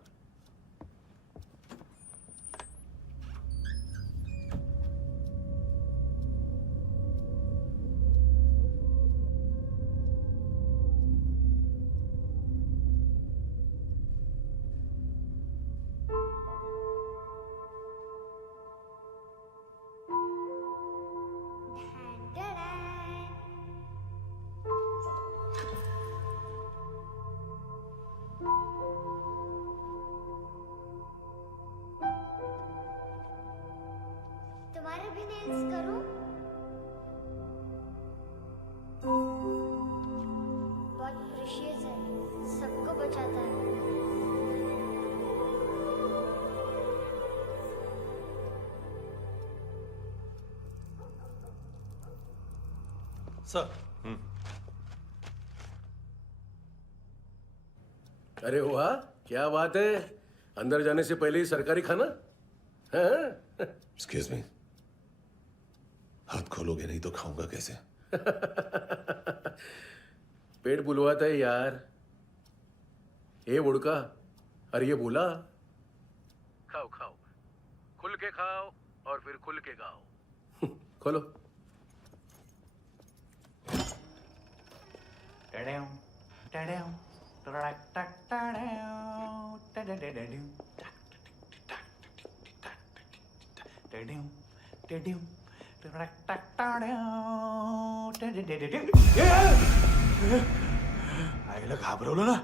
तुम्हारे भी नेल्स करूं? बहुत प्रेशियस है, सबको बचाता है। सर। अरे वाह, क्या बात है। अंदर जाने से पहले ही सरकारी खाना। एक्सक्यूज मी, हाथ खोलोगे नहीं तो खाऊंगा कैसे? पेट बुलवाता है यार। ए बुड़का, अरे ये बोला। खाओ खाओ, खुल के खाओ और फिर खुल के गाओ। खोलो। आईला घाबरवलं ना।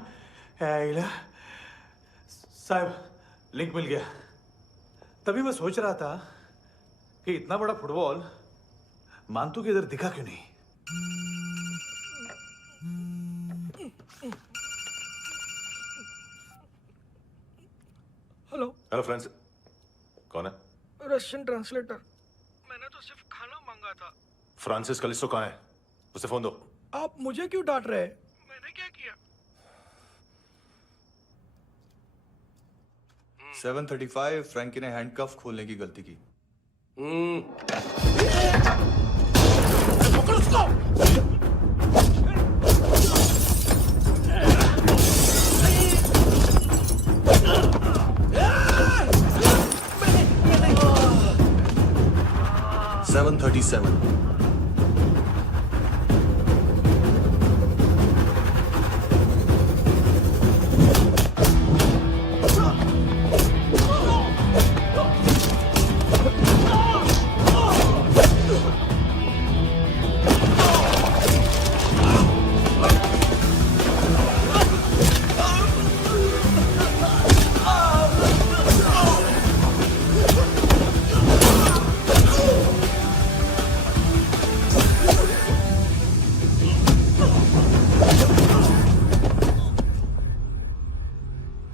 आईला साहब, लिंक मिल गया। तभी मैं सोच रहा था कि इतना बड़ा फुटबॉल मानतू के इधर दिखा क्यों नहीं। हेलो हेलो फ्रेंड्स, कौन है? Russian translator. मैंने तो सिर्फ खाना मांगा था। फ्रांसिस कलिस्टो कहाँ है? उसे फोन दो। आप मुझे क्यों डांट रहे हैं? मैंने क्या किया? 735 फ्रैंकी ने हैंडकफ खोलने की गलती की। पकड़ उसको। 737।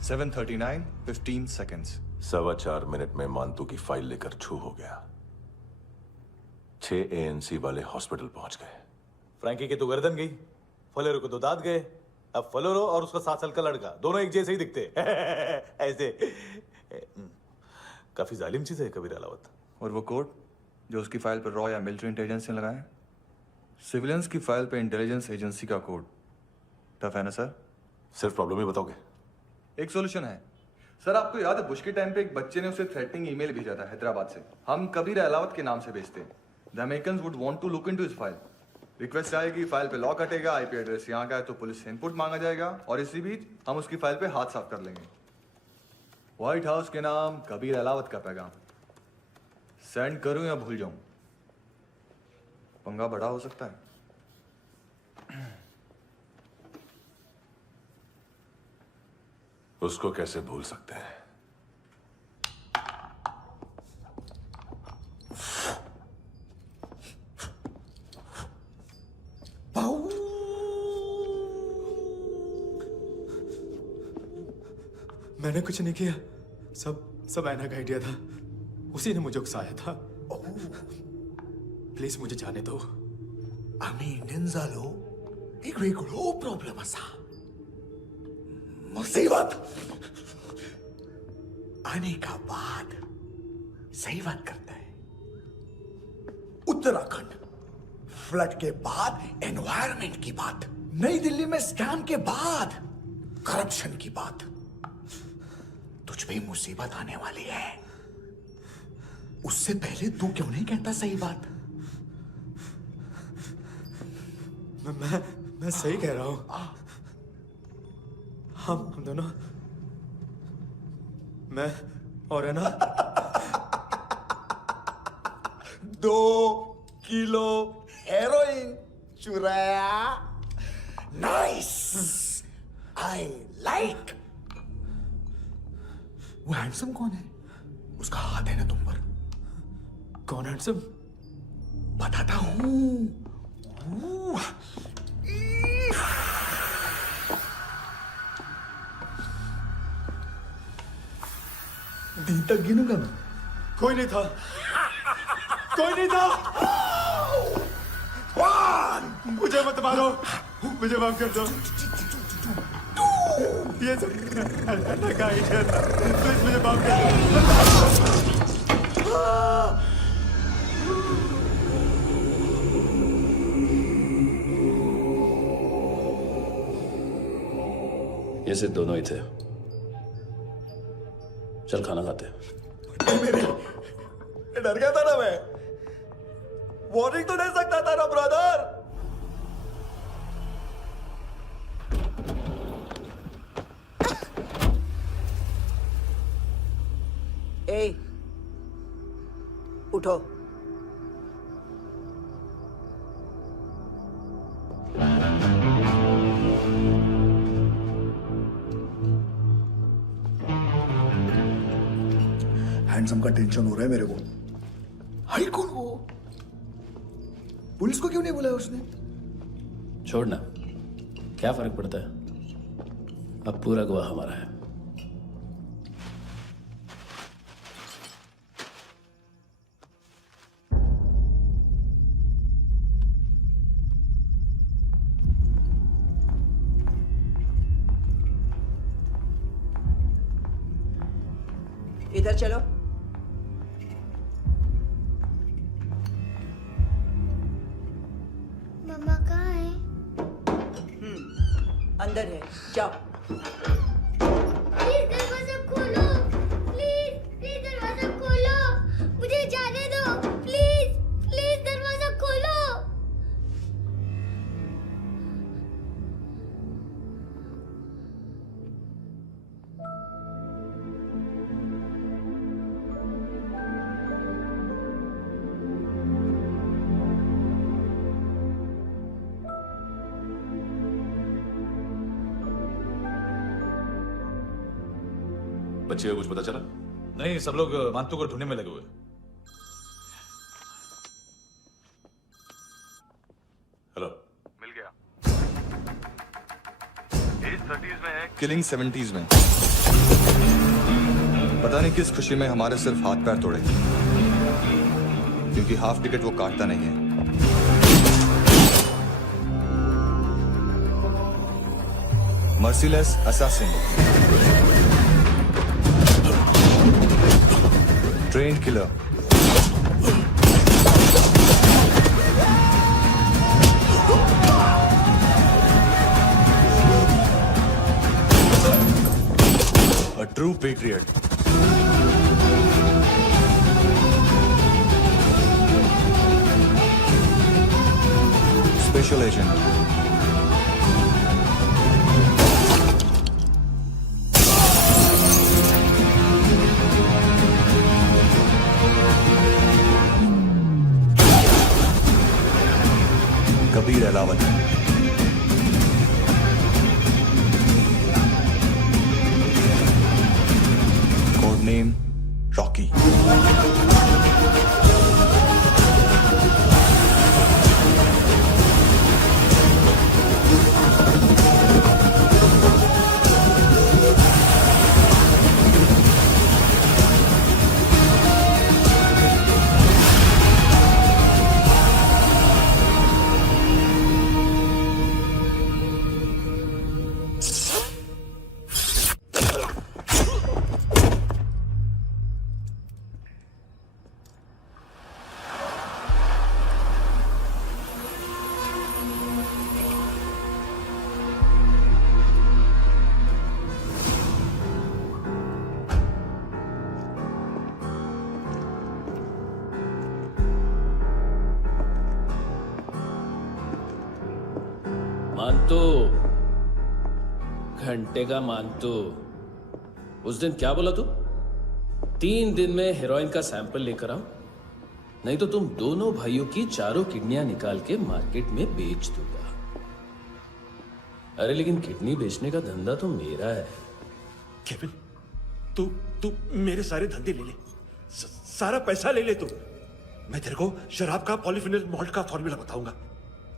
7:39, 15 seconds. 4.25 मिनट में मानतू की फाइल लेकर छू हो गया। 6 ANC वाले हॉस्पिटल पहुंच गए। फ्रैंकी की तो गर्दन गई, फलेरो को तो दांत गए। अब फलेरो और उसका 7 साल का लड़का दोनों एक जैसे ही दिखते ऐसे। काफी जालिम चीज है कबीर अलावत। और वो कोड जो उसकी फाइल पर रॉ या मिलिट्री इंटेलिजेंस ने लगाया, सिविलियंस की फाइल पे इंटेलिजेंस एजेंसी का कोड। टफ है ना सर? सिर्फ प्रॉब्लम ही बताओगे? एक सॉल्यूशन है सर। आपको याद है बुश के टाइम पे एक बच्चे ने उसे थ्रेटनिंग ईमेल भेजा था हैदराबाद से। हम कबीर अलावत के नाम से भेजते हैं। The Americans would want to look into his file. Request आएगी, फाइल पे लॉक हटेगा, आईपी एड्रेस यहाँ का है तो पुलिस से इनपुट मांगा जाएगा और इसी बीच हम उसकी फाइल पे हाथ साफ कर लेंगे। व्हाइट हाउस के नाम कबीर अलावत का पैगाम। सेंड करूं या भूल जाऊं, पंगा बड़ा हो सकता है। उसको कैसे भूल सकते हैं? मैंने कुछ नहीं किया, सब ऐना का आइडिया था। उसी ने मुझे उकसाया था। प्लीज मुझे जाने दो। आम्ही इंडियन झालो एक वेगळो प्रॉब्लेम असा, मुसीबत आने का बाद। सही बात करता है। उत्तराखंड फ्लड के बाद एनवायरनमेंट की बात, नई दिल्ली में स्कैम के बाद करप्शन की बात। तुझ पे मुसीबत आने वाली है, उससे पहले तू क्यों नहीं कहता सही बात? मैं सही कह रहा हूं। हम दोनों, मैं और है ना 2 किलो हेरोइन चुराया। Nice, I like. वो हैंडसम कौन है? उसका हाथ है ना तुम पर? कौन हैंडसम? बताता हूं। दिन तक गिनूंगा मैं। कोई नहीं था, कोई नहीं था। मुझे मत मारो, मुझे माफ कर दो। ये सब ऐना का आइडिया था। प्लीज मुझे माफ कर दो। ये सिर्फ दोनों ही थे। चल खाना खाते। डर गया था ना मैं। वार्निंग तो दे सकता था ना ब्रदर। ए, उठो। हैंडसम का टेंशन हो रहा है मेरे को। हाई कौन वो? पुलिस को क्यों नहीं बुलाया उसने? छोड़ना, क्या फर्क पड़ता है? अब पूरा गवाह हमारा है। इधर चलो। मम्मा कहाँ है? अंदर है, जाओ। प्लीज दरवाजा खोलो, प्लीज दरवाजा खोलो, मुझे जाने दो। प्लीज दरवाजा खोलो। बच्चे को कुछ पता चला? नहीं, सब लोग मानतू को ढूंढने में लगे हुए। हेलो, मिल गया। एज 30s में है, किलिंग 70s में। पता नहीं किस खुशी में हमारे सिर्फ हाथ पैर तोड़े, क्योंकि हाफ टिकट वो काटता नहीं है। Merciless assassin, train killer, a true patriot. Special agent. Kabir Ahlawat. Code name Rocky. मानतो, घंटे का मानतो। उस दिन क्या बोला तू? 3 दिन में हेरोइन का सैंपल लेकर आओ, नहीं तो तुम दोनों भाइयों की चारों किडनियां निकाल के मार्केट में बेच दूंगा। अरे लेकिन किडनी बेचने का धंधा तो मेरा है। केविन, तू मेरे सारे धंधे ले ले, सारा पैसा ले ले तू। मैं तेरे को शराब का पॉलीफिनल मॉल्ट का फॉर्मूला बताऊंगा,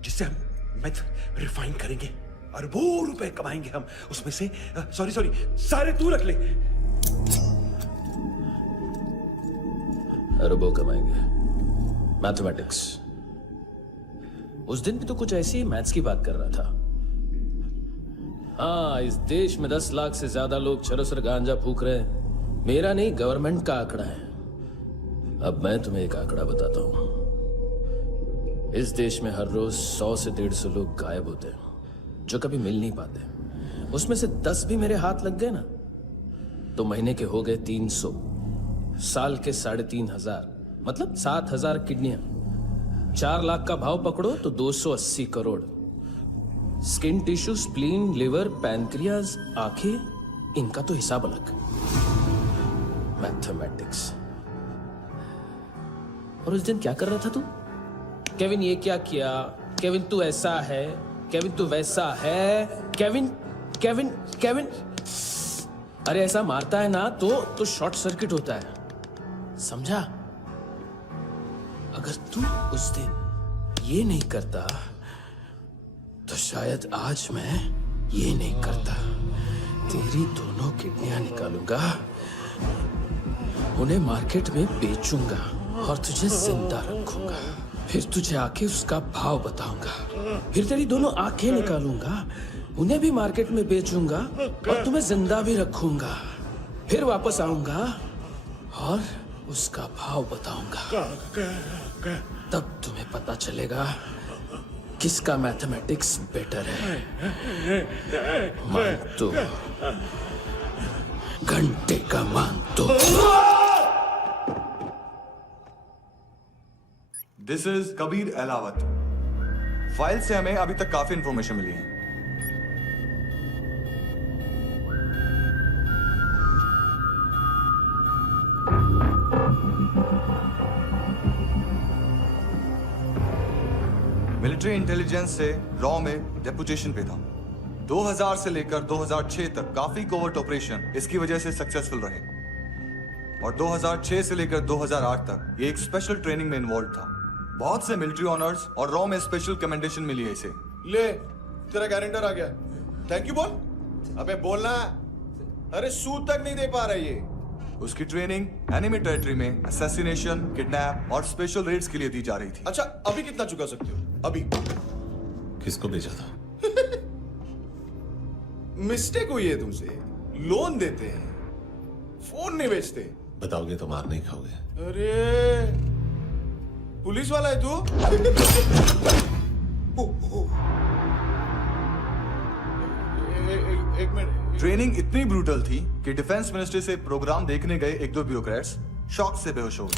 जिससे हम मेथ रिफाइन करेंगे, अरबों रुपए कमाएंगे हम उसमें से। सॉरी सारे तू रख ले। अरबों कमाएंगे, मैथमेटिक्स। उस दिन भी तो कुछ ऐसी मैथ्स की बात कर रहा था। हाँ, इस देश में 10 लाख से ज्यादा लोग चरस और गांजा फूक रहे हैं। मेरा नहीं, गवर्नमेंट का आंकड़ा है। अब मैं तुम्हें एक आंकड़ा बताता हूं। इस देश में हर रोज 100 से 150 लोग गायब होते हैं, जो कभी मिल नहीं पाते। उसमें से 10 भी मेरे हाथ लग गए ना, तो महीने के हो गए 300, साल के 3,500, मतलब 7,000 किडनियां। 4 लाख का भाव पकड़ो तो 280 crore. Skin tissue, spleen, liver, pancreas, आंखें, इनका तो हिसाब अलग। मैथमेटिक्स। और उस दिन क्या कर रहा था तू? केविन ये क्या किया, केविन तू ऐसा है, केविन तू वैसा है, केविन केविन केविन। अरे ऐसा मारता है ना तो शॉर्ट सर्किट होता है, समझा? अगर तू उस दिन ये नहीं करता तो शायद आज मैं ये नहीं करता। तेरी दोनों किडनियां निकालूंगा, उन्हें मार्केट में बेचूंगा और तुझे जिंदा रखूंगा। फिर तुझे आके उसका भाव बताऊंगा। फिर तेरी दोनों आंखें निकालूंगा, उन्हें भी मार्केट में बेचूंगा और तुम्हें जिंदा भी रखूंगा। फिर वापस आऊंगा और उसका भाव बताऊंगा। तब तुम्हें पता चलेगा किसका मैथमेटिक्स बेटर है। मानतो, घंटे का मानतो। This is Kabir Ahlawat. File से हमें अभी तक काफी इंफॉर्मेशन मिली है। मिलिट्री इंटेलिजेंस से रॉ में डेपुटेशन पे था। 2000 से लेकर 2006 तक काफी कोवर्ट ऑपरेशन इसकी वजह से सक्सेसफुल रहे, और 2006 से लेकर 2008 तक ये एक स्पेशल ट्रेनिंग में इन्वॉल्व था। बहुत से मिलिट्री ऑनर्स और रॉ में स्पेशल कमेंडेशन मिली है इसे। ले, तेरा गारंटर आ गया। थैंक यू बोल। अबे बोलना। अरे सूद तक नहीं दे पा रहा ये। उसकी ट्रेनिंग एनिमी टेरिटरी में असैसिनेशन, किडनैप और स्पेशल रेड्स के लिए दी जा रही थी। अच्छा अभी कितना चुका सकते हो? अभी किसको भेजा था? मिस्टेक हुई है तुमसे। लोन देते हैं, फोन नहीं बेचते। बताओगे तो मार नहीं खाओगे। अरे पुलिस वाला है तू? एक मिनट। ट्रेनिंग इतनी ब्रूटल थी कि डिफेंस मिनिस्ट्री से प्रोग्राम देखने गए एक दो ब्यूरोक्रेट्स शॉक से बेहोश हो गए।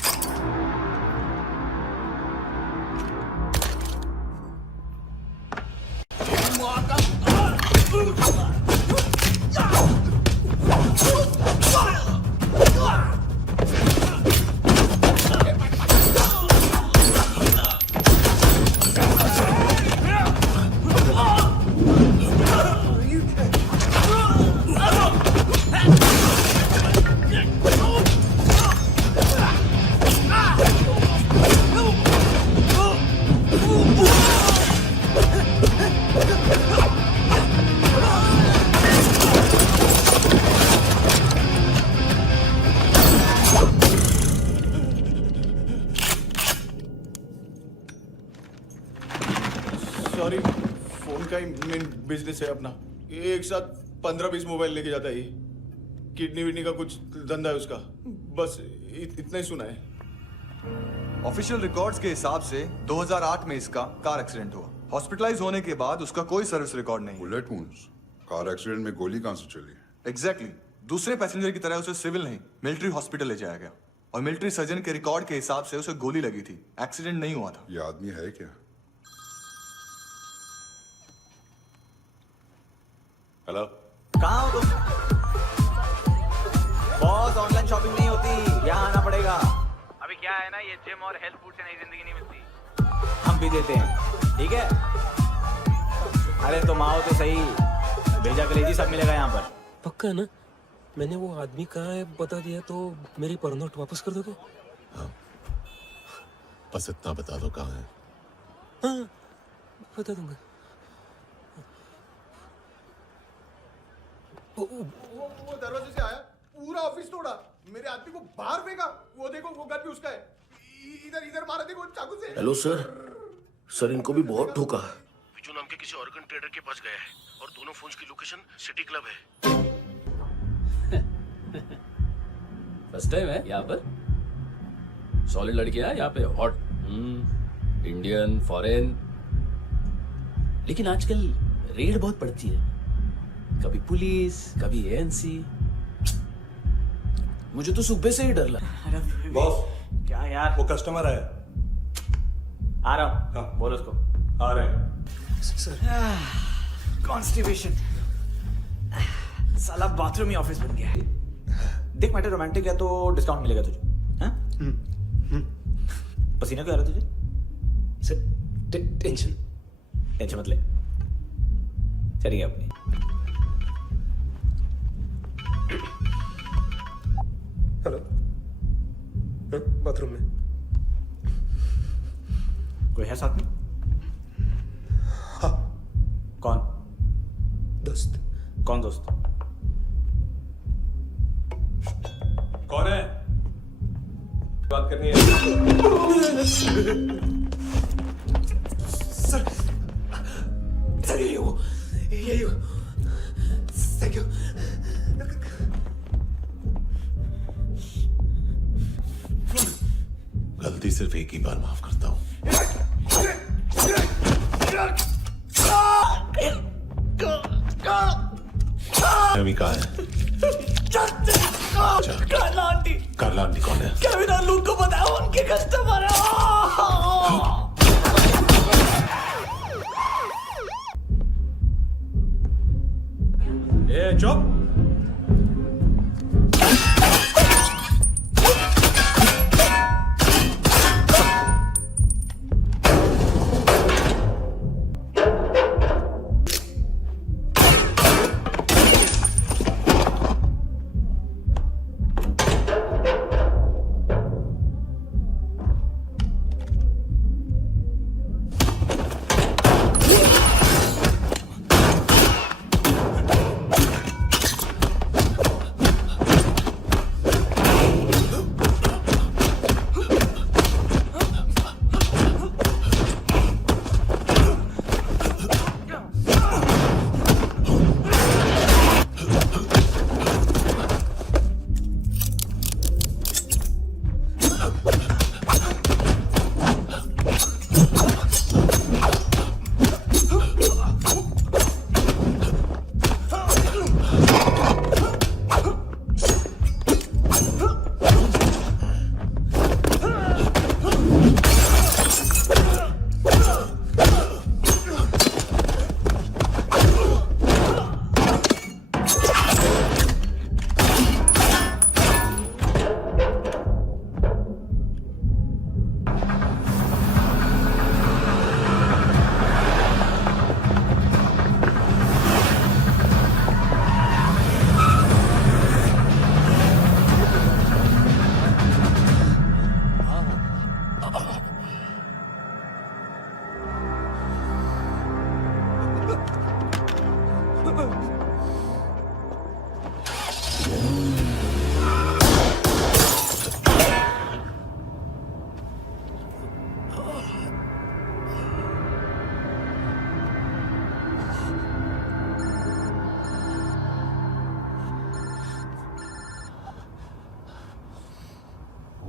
सॉरी, फोन का ही मेन बिजनेस है अपना। एक साथ 15-20 मोबाइल लेके जाता है ये। किडनी विडनी का कुछ धंधा है उसका। बस इतना ही सुना है। ऑफिशियल रिकॉर्ड्स के हिसाब से 2008 में इसका कार एक्सीडेंट हुआ। हॉस्पिटलाइज होने के बाद उसका कोई सर्विस रिकॉर्ड नहीं। Bullet wounds. कार एक्सीडेंट में गोली कहां से चली? एग्जैक्टली। दूसरे पैसेंजर की तरह उसे सिविल नहीं, मिलिट्री हॉस्पिटल ले जाया गया और मिलिट्री सर्जन के रिकॉर्ड के हिसाब से उसे गोली लगी थी। एक्सीडेंट नहीं हुआ था। ये आदमी है क्या? हेलो, कहाँ हो तुम? बॉस, ऑनलाइन शॉपिंग नहीं होती, यहाँ आना पड़ेगा। अभी क्या है ना, ये जिम और हेल्थ फूड से नई जिंदगी नहीं मिलती। हम भी देते हैं, ठीक है? अरे तुम आओ तो सही, भेजा कलेजी सब मिलेगा यहाँ पर। पक्का ना? मैंने वो आदमी कहाँ है बता दिया तो मेरी परनोट वापस कर दोगे? हाँ, बस इतना बता दो कहाँ है। हाँ, बता दूंगा। वो दरवाजे से आया, पूरा ऑफिस तोड़ा, मेरे आदमी को बाहर फेंका। वो देखो, वो गन भी उसका है। इधर इधर मारा देखो चाकू से। हेलो सर, सर इनको भी बहुत ठोका। विजू नाम के किसी ऑर्गन ट्रेडर के पास गया है और दोनों फोन्स की लोकेशन सिटी क्लब है। फर्स्ट टाइम है यहाँ पर। सॉलिड लड़कियां यहाँ पे, हॉट इंडियन, फॉरेन। लेकिन आजकल रेड बहुत पड़ती है, कभी पुलिस, कभी एएनसी। मुझे तो सुबह से ही डर लगा। बॉस, क्या यार? वो कस्टमर है। आ रहा हूँ। हाँ, बोलो उसको। आ रहे हैं। कॉन्स्टिपेशन। साला बाथरूम ही ऑफिस बन गया है। देख, मैटर रोमांटिक है तो डिस्काउंट मिलेगा तुझे। हाँ? पसीना क्यों आ रहा है तुझे? सर, टेंशन मत ले, चलिए अपनी। हेलो, बाथरूम में कोई है साथ में? हाँ। कौन? दोस्त। कौन दोस्त? कौन है? बात करनी है। सर, सर यही हो, यही हो। Thank you. गलती सिर्फ एक ही बार माफ करता हूँ। नमी कहाँ है? कार्ला आंटी। कार्ला आंटी कौन है? केविन और लूक को बताया, उनके कस्टमर है। ए चुप।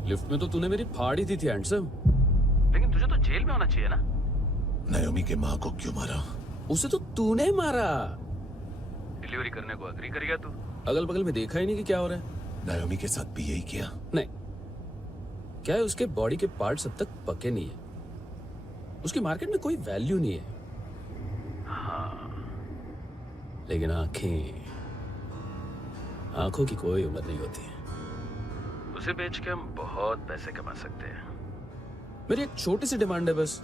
लिफ्ट में तो तूने मेरी फाड़ ही दी थी हैंडसम। लेकिन तुझे तो जेल में होना चाहिए ना। नायोमी के माँ को क्यों मारा? उसे तो तूने मारा। डिलीवरी करने को अग्री कर गया तू। अगल बगल में देखा ही नहीं कि क्या हो रहा है। नायोमी के साथ भी यही किया? नहीं, क्या है उसके बॉडी के पार्ट्स अब तक पके नहीं है, उसकी मार्केट में कोई वैल्यू नहीं है। हाँ, लेकिन आंखों की कोई उम्र नहीं होती है। उसे बेच के हम बहुत पैसे कमा सकते हैं। मेरी एक छोटी सी डिमांड है बस,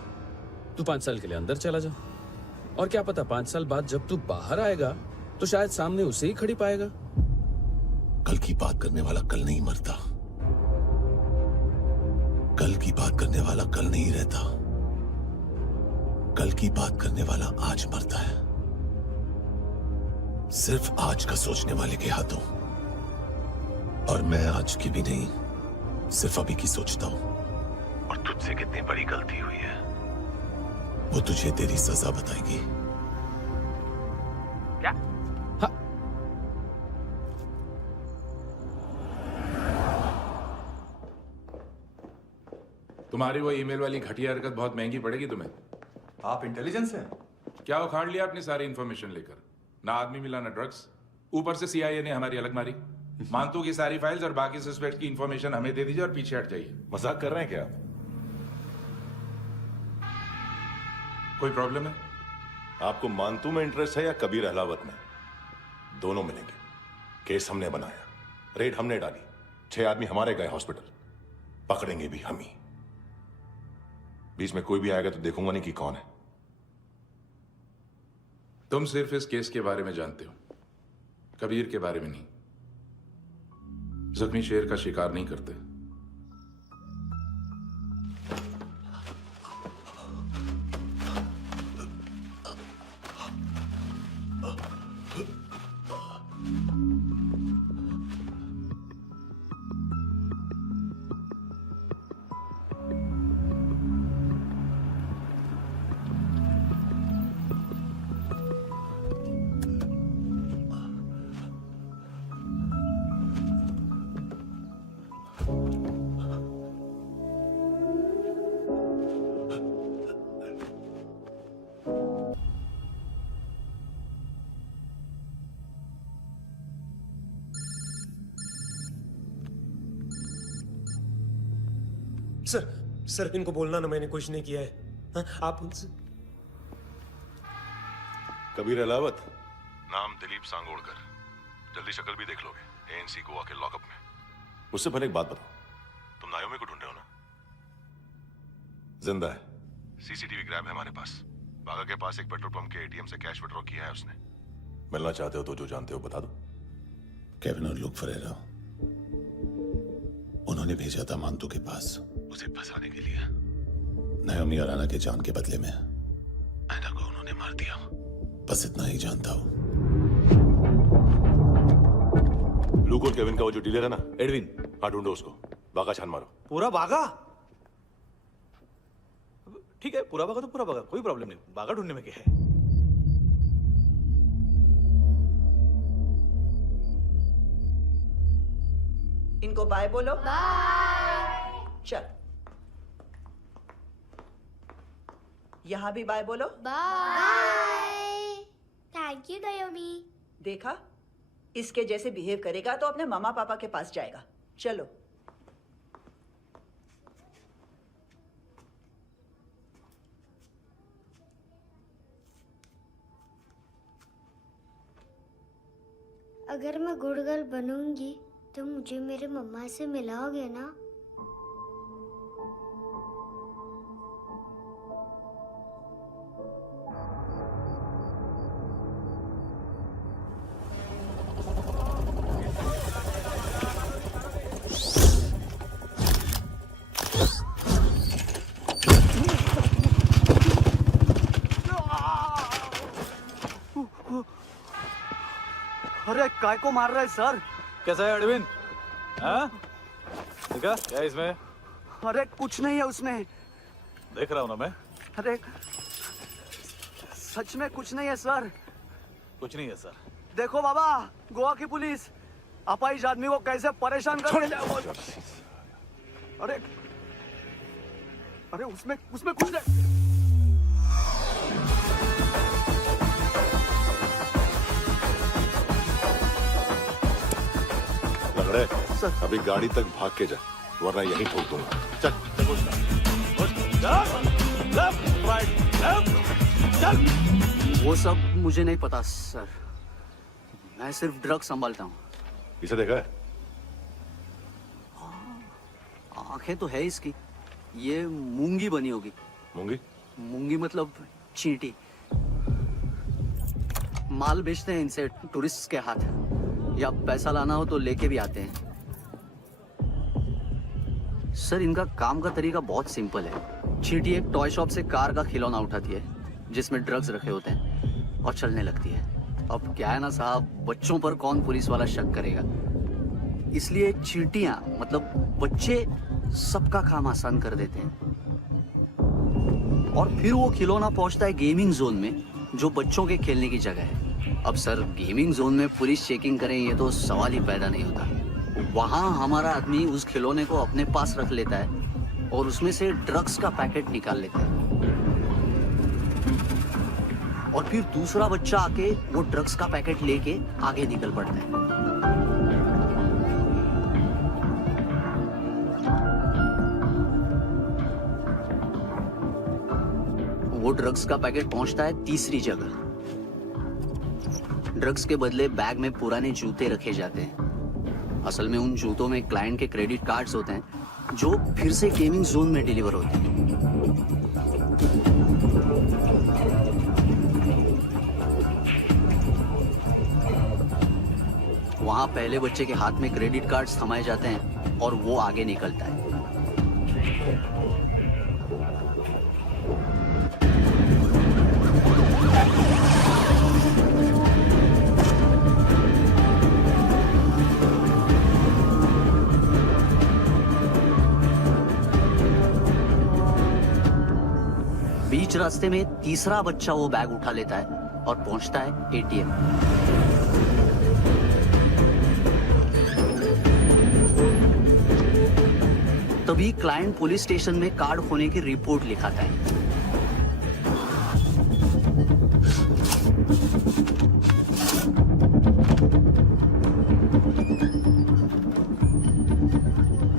तू 5 साल के लिए अंदर चला जा, और क्या पता 5 साल बाद जब तू बाहर आएगा तो शायद सामने उसे ही खड़ी पाएगा। कल की बात करने वाला कल नहीं मरता, कल की बात करने वाला कल नहीं रहता, कल की बात करने वाला आज मरता है। सिर्फ आज का सोचने वाले के हाथों। और मैं आज की भी नहीं, सिर्फ अभी की सोचता हूं। और तुझसे कितनी बड़ी गलती हुई है वो तुझे तेरी सजा बताएगी। क्या? हाँ। तुम्हारी वो ईमेल वाली घटिया हरकत बहुत महंगी पड़ेगी तुम्हें। आप इंटेलिजेंस हैं? क्या उखाड़ लिया अपनी सारी इन्फॉर्मेशन लेकर? ना आदमी मिला ना ड्रग्स, ऊपर से सीआईए ने हमारी अलग मारी। मानतू की सारी फाइल्स और बाकी सस्पेक्ट की इन्फॉर्मेशन हमें दे दीजिए और पीछे हट जाइए। मजाक कर रहे हैं क्या? कोई प्रॉब्लम है? आपको मानतू में इंटरेस्ट है या कबीर अहलावत में? दोनों मिलेंगे। केस हमने बनाया, रेड हमने डाली, 6 आदमी हमारे गए हॉस्पिटल, पकड़ेंगे भी हम ही। बीच में कोई भी आएगा तो देखूंगा नहीं कि कौन है। तुम सिर्फ इस केस के बारे में जानते हो, कबीर के बारे में नहीं। जख्मी शेर का शिकार नहीं करते। सर इनको बोलना ना मैंने कुछ नहीं किया है। हाँ, आप उनसे। कबीर अहलावत, नाम दिलीप सांगोड़कर। जल्दी शक्ल भी देख लोगे एएनसी गोवा के लॉकअप में। मुझसे पहले एक बात बताओ, तुम नायोमी को ढूंढ रहे हो ना? जिंदा है, सीसीटीवी ग्रैब है हमारे पास। बागा के पास एक पेट्रोल पंप के एटीएम से कैश विड्रॉ किया है उसने। मिलना चाहते हो तो जो जानते हो बता दो। केविन और लुक फरेरा, उन्होंने भेजा था मानतू के पास उसे फंसाने के लिए। नायोमी और आना के जान के बदले में ऐना को उन्होंने मार दिया। बस इतना ही जानता हूं। लुक और केविन का वो जो डीलर है ना, एडविन, हाँ ढूंढो उसको। बागा छान मारो। पूरा बागा? ठीक है, पूरा बागा तो पूरा बागा, कोई प्रॉब्लम नहीं। बागा ढूंढने में क्या है? इनको बाय बोलो। बाय। चल, यहां भी बाय बोलो। बाय। Thank you नायोमी। देखा, इसके जैसे बिहेव करेगा तो अपने मामा पापा के पास जाएगा। चलो। अगर मैं गुड गर्ल बनूंगी तो मुझे मेरे मम्मा से मिलाओगे ना? अरे काय को मार रहा है सर? कैसा है एडविन? हाँ? देखा क्या इसमें? अरे कुछ नहीं है उसमें। देख रहा हूं ना मैं। अरे सच में कुछ नहीं है सर। कुछ नहीं है सर। देखो बाबा, गोवा की पुलिस अपाहिज आदमी को कैसे परेशान कर रही है। अरे अरे उसमें उसमें कुछ नहीं। लंगड़े अभी गाड़ी तक भाग के जा, वरना यहीं ठोक दूंगा। चल वो सब मुझे नहीं पता सर, मैं सिर्फ ड्रग संभालता हूँ। इसे देखा है? आंखें तो है इसकी, ये मूंगी बनी होगी। मूंगी? मूंगी मतलब चींटी। माल बेचते हैं इनसे टूरिस्ट के हाथ, या पैसा लाना हो तो लेके भी आते हैं। सर इनका काम का तरीका बहुत सिंपल है। चींटी एक टॉय शॉप से कार का खिलौना उठाती है जिसमें ड्रग्स रखे होते हैं और चलने लगती है। अब क्या है ना साहब, बच्चों पर कौन पुलिस वाला शक करेगा, इसलिए चींटियां मतलब बच्चे सबका काम आसान कर देते हैं। और फिर वो खिलौना पहुंचता है गेमिंग जोन में, जो बच्चों के खेलने की जगह है। अब सर गेमिंग जोन में पुलिस चेकिंग करें ये तो सवाल ही पैदा नहीं होता। वहां हमारा आदमी उस खिलौने को अपने पास रख लेता है और उसमें से ड्रग्स का पैकेट निकाल लेता है, और फिर दूसरा बच्चा आके वो ड्रग्स का पैकेट लेके आगे निकल पड़ता है। वो ड्रग्स का पैकेट पहुंचता है तीसरी जगह। ड्रग्स के बदले बैग में पुराने जूते रखे जाते हैं। असल में उन जूतों में क्लाइंट के क्रेडिट कार्ड्स होते हैं जो फिर से गेमिंग जोन में डिलीवर होते हैं। वहां पहले बच्चे के हाथ में क्रेडिट कार्ड्स थमाए जाते हैं और वो आगे निकलता है। बीच रास्ते में तीसरा बच्चा वो बैग उठा लेता है और पहुंचता है एटीएम। तभी क्लाइंट पुलिस स्टेशन में कार्ड खोने की रिपोर्ट लिखाता है।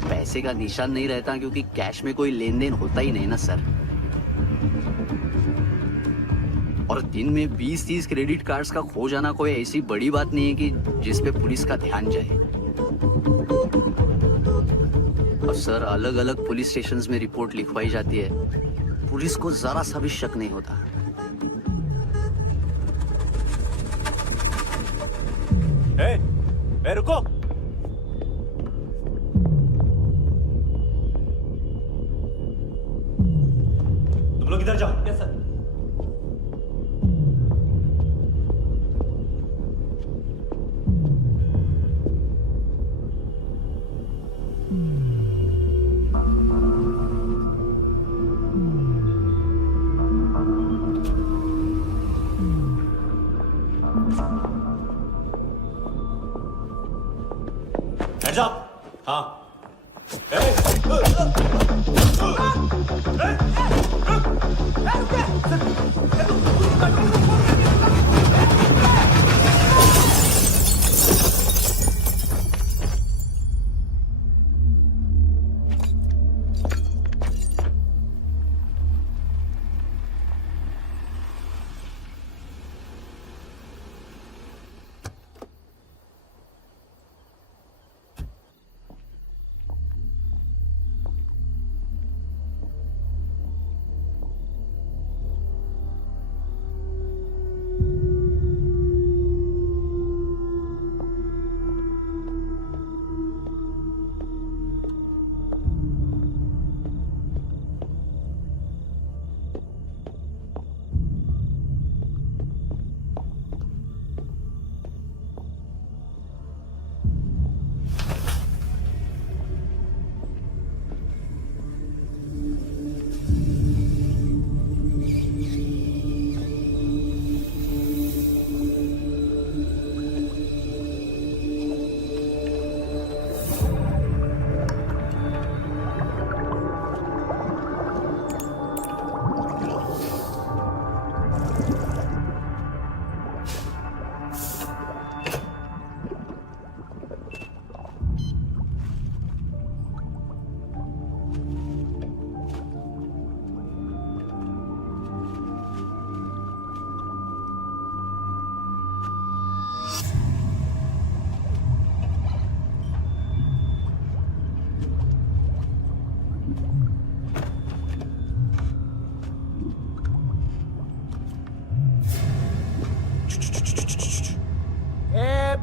पैसे का निशान नहीं रहता क्योंकि कैश में कोई लेन देन होता ही नहीं ना सर। और दिन में 20-30 क्रेडिट कार्ड्स का खो जाना कोई ऐसी बड़ी बात नहीं है कि जिस पे पुलिस का ध्यान जाए। और सर अलग अलग पुलिस स्टेशंस में रिपोर्ट लिखवाई जाती है, पुलिस को जरा सा भी शक नहीं होता। ए, रुको। तुम लोग इधर जाओ। Yes sir. Heads up! हाँ।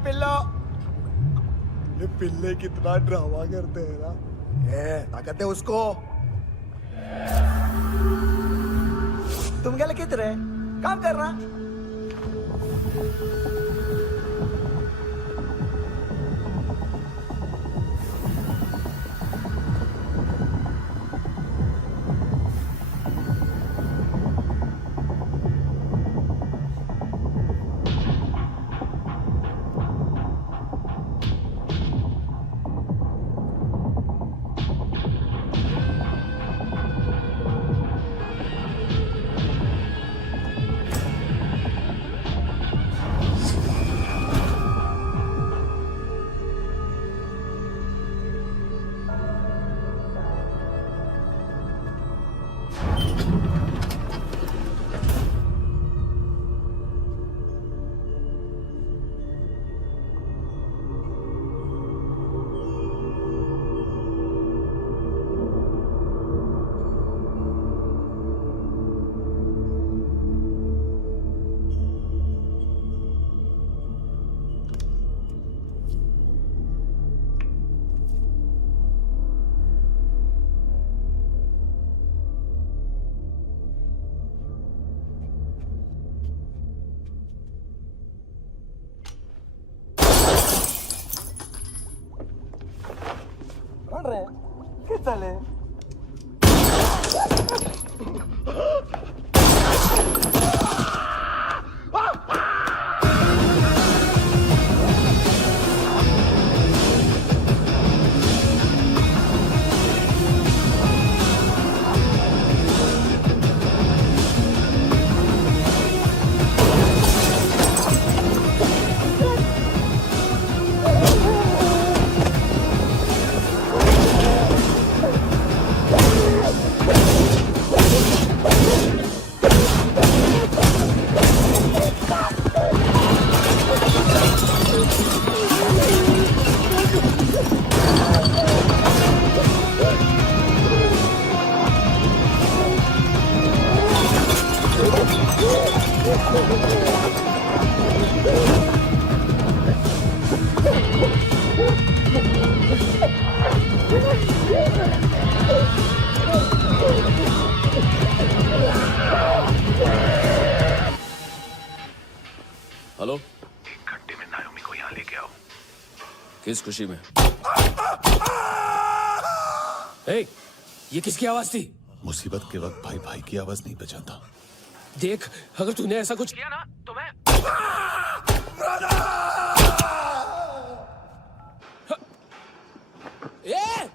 पिल्लो। ये पिल्ले कितना ड्रामा करते हैं ना। ताकत है उसको। तुम क्या किधर है? काम कर रहा। ¿Qué tal? हेलो, एक घंटे में नायोमी को यहाँ लेके आओ। किस खुशी में? ए, ये किसकी आवाज थी? मुसीबत के वक्त भाई भाई की आवाज नहीं बचाता। देख, अगर तूने ऐसा कुछ किया ना तो मैं ए!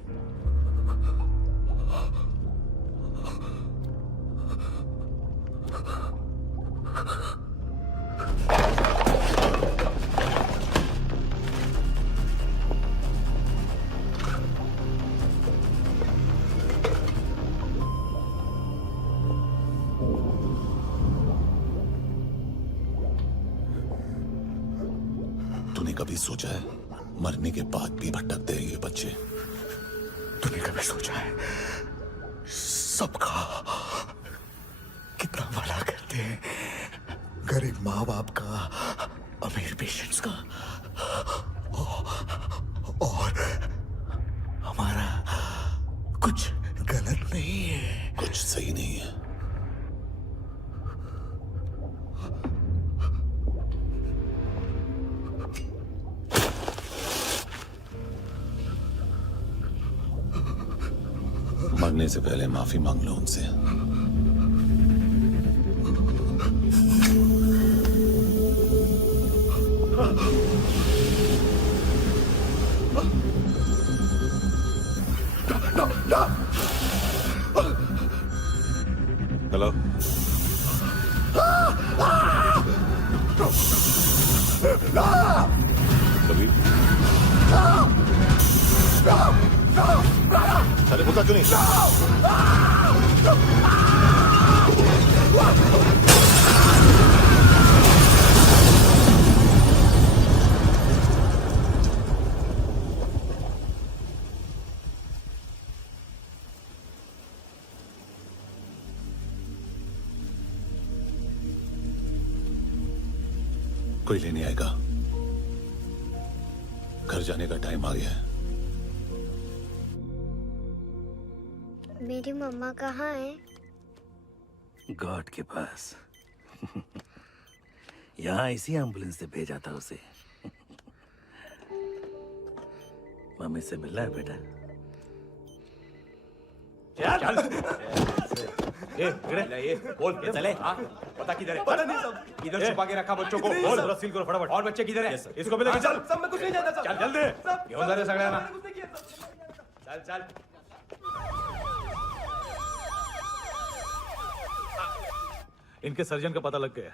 तूने कभी सोचा है मरने के बाद भी भटकते हैं ये बच्चे? तूने कभी सोचा है सबका कितना भला करते हैं? गरीब माँ बाप का, अमीर पेशेंट्स का, और हमारा कुछ गलत नहीं है। कुछ सही नहीं है। मरने से पहले माफी मांग लो उनसे। हेलो, कबीर, चले भूखा क्यों नहीं? कोई लेने आएगा? घर जाने का टाइम आ गया है। मेरी मम्मा कहाँ है? गॉड के पास। यहाँ इसी एम्बुलेंस से भेजा था उसे। मम्मी से मिलना है बेटा। चल ये बोल चले। पता किधर है? पता नहीं सब इधर छुपा के रखा बच्चों को। बोल सील करो फटाफट। और बच्चे किधर है? इसको भी लेके चल। सब में कुछ नहीं जानता। चल जल्दी घेऊन जा रे सगळ्यांना। चल चल। इनके सर्जन का पता लग गया।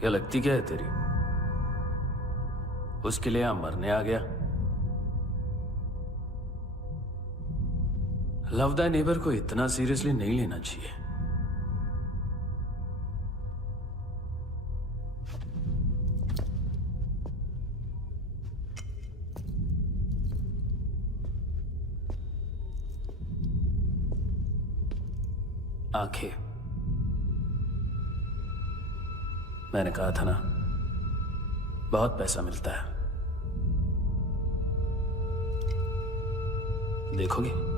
क्या लगती क्या है तेरी? उसके लिए यहां मरने आ गया? लव द नेबर को इतना सीरियसली नहीं लेना चाहिए। आंखें, मैंने कहा था ना, बहुत पैसा मिलता है। देखोगे?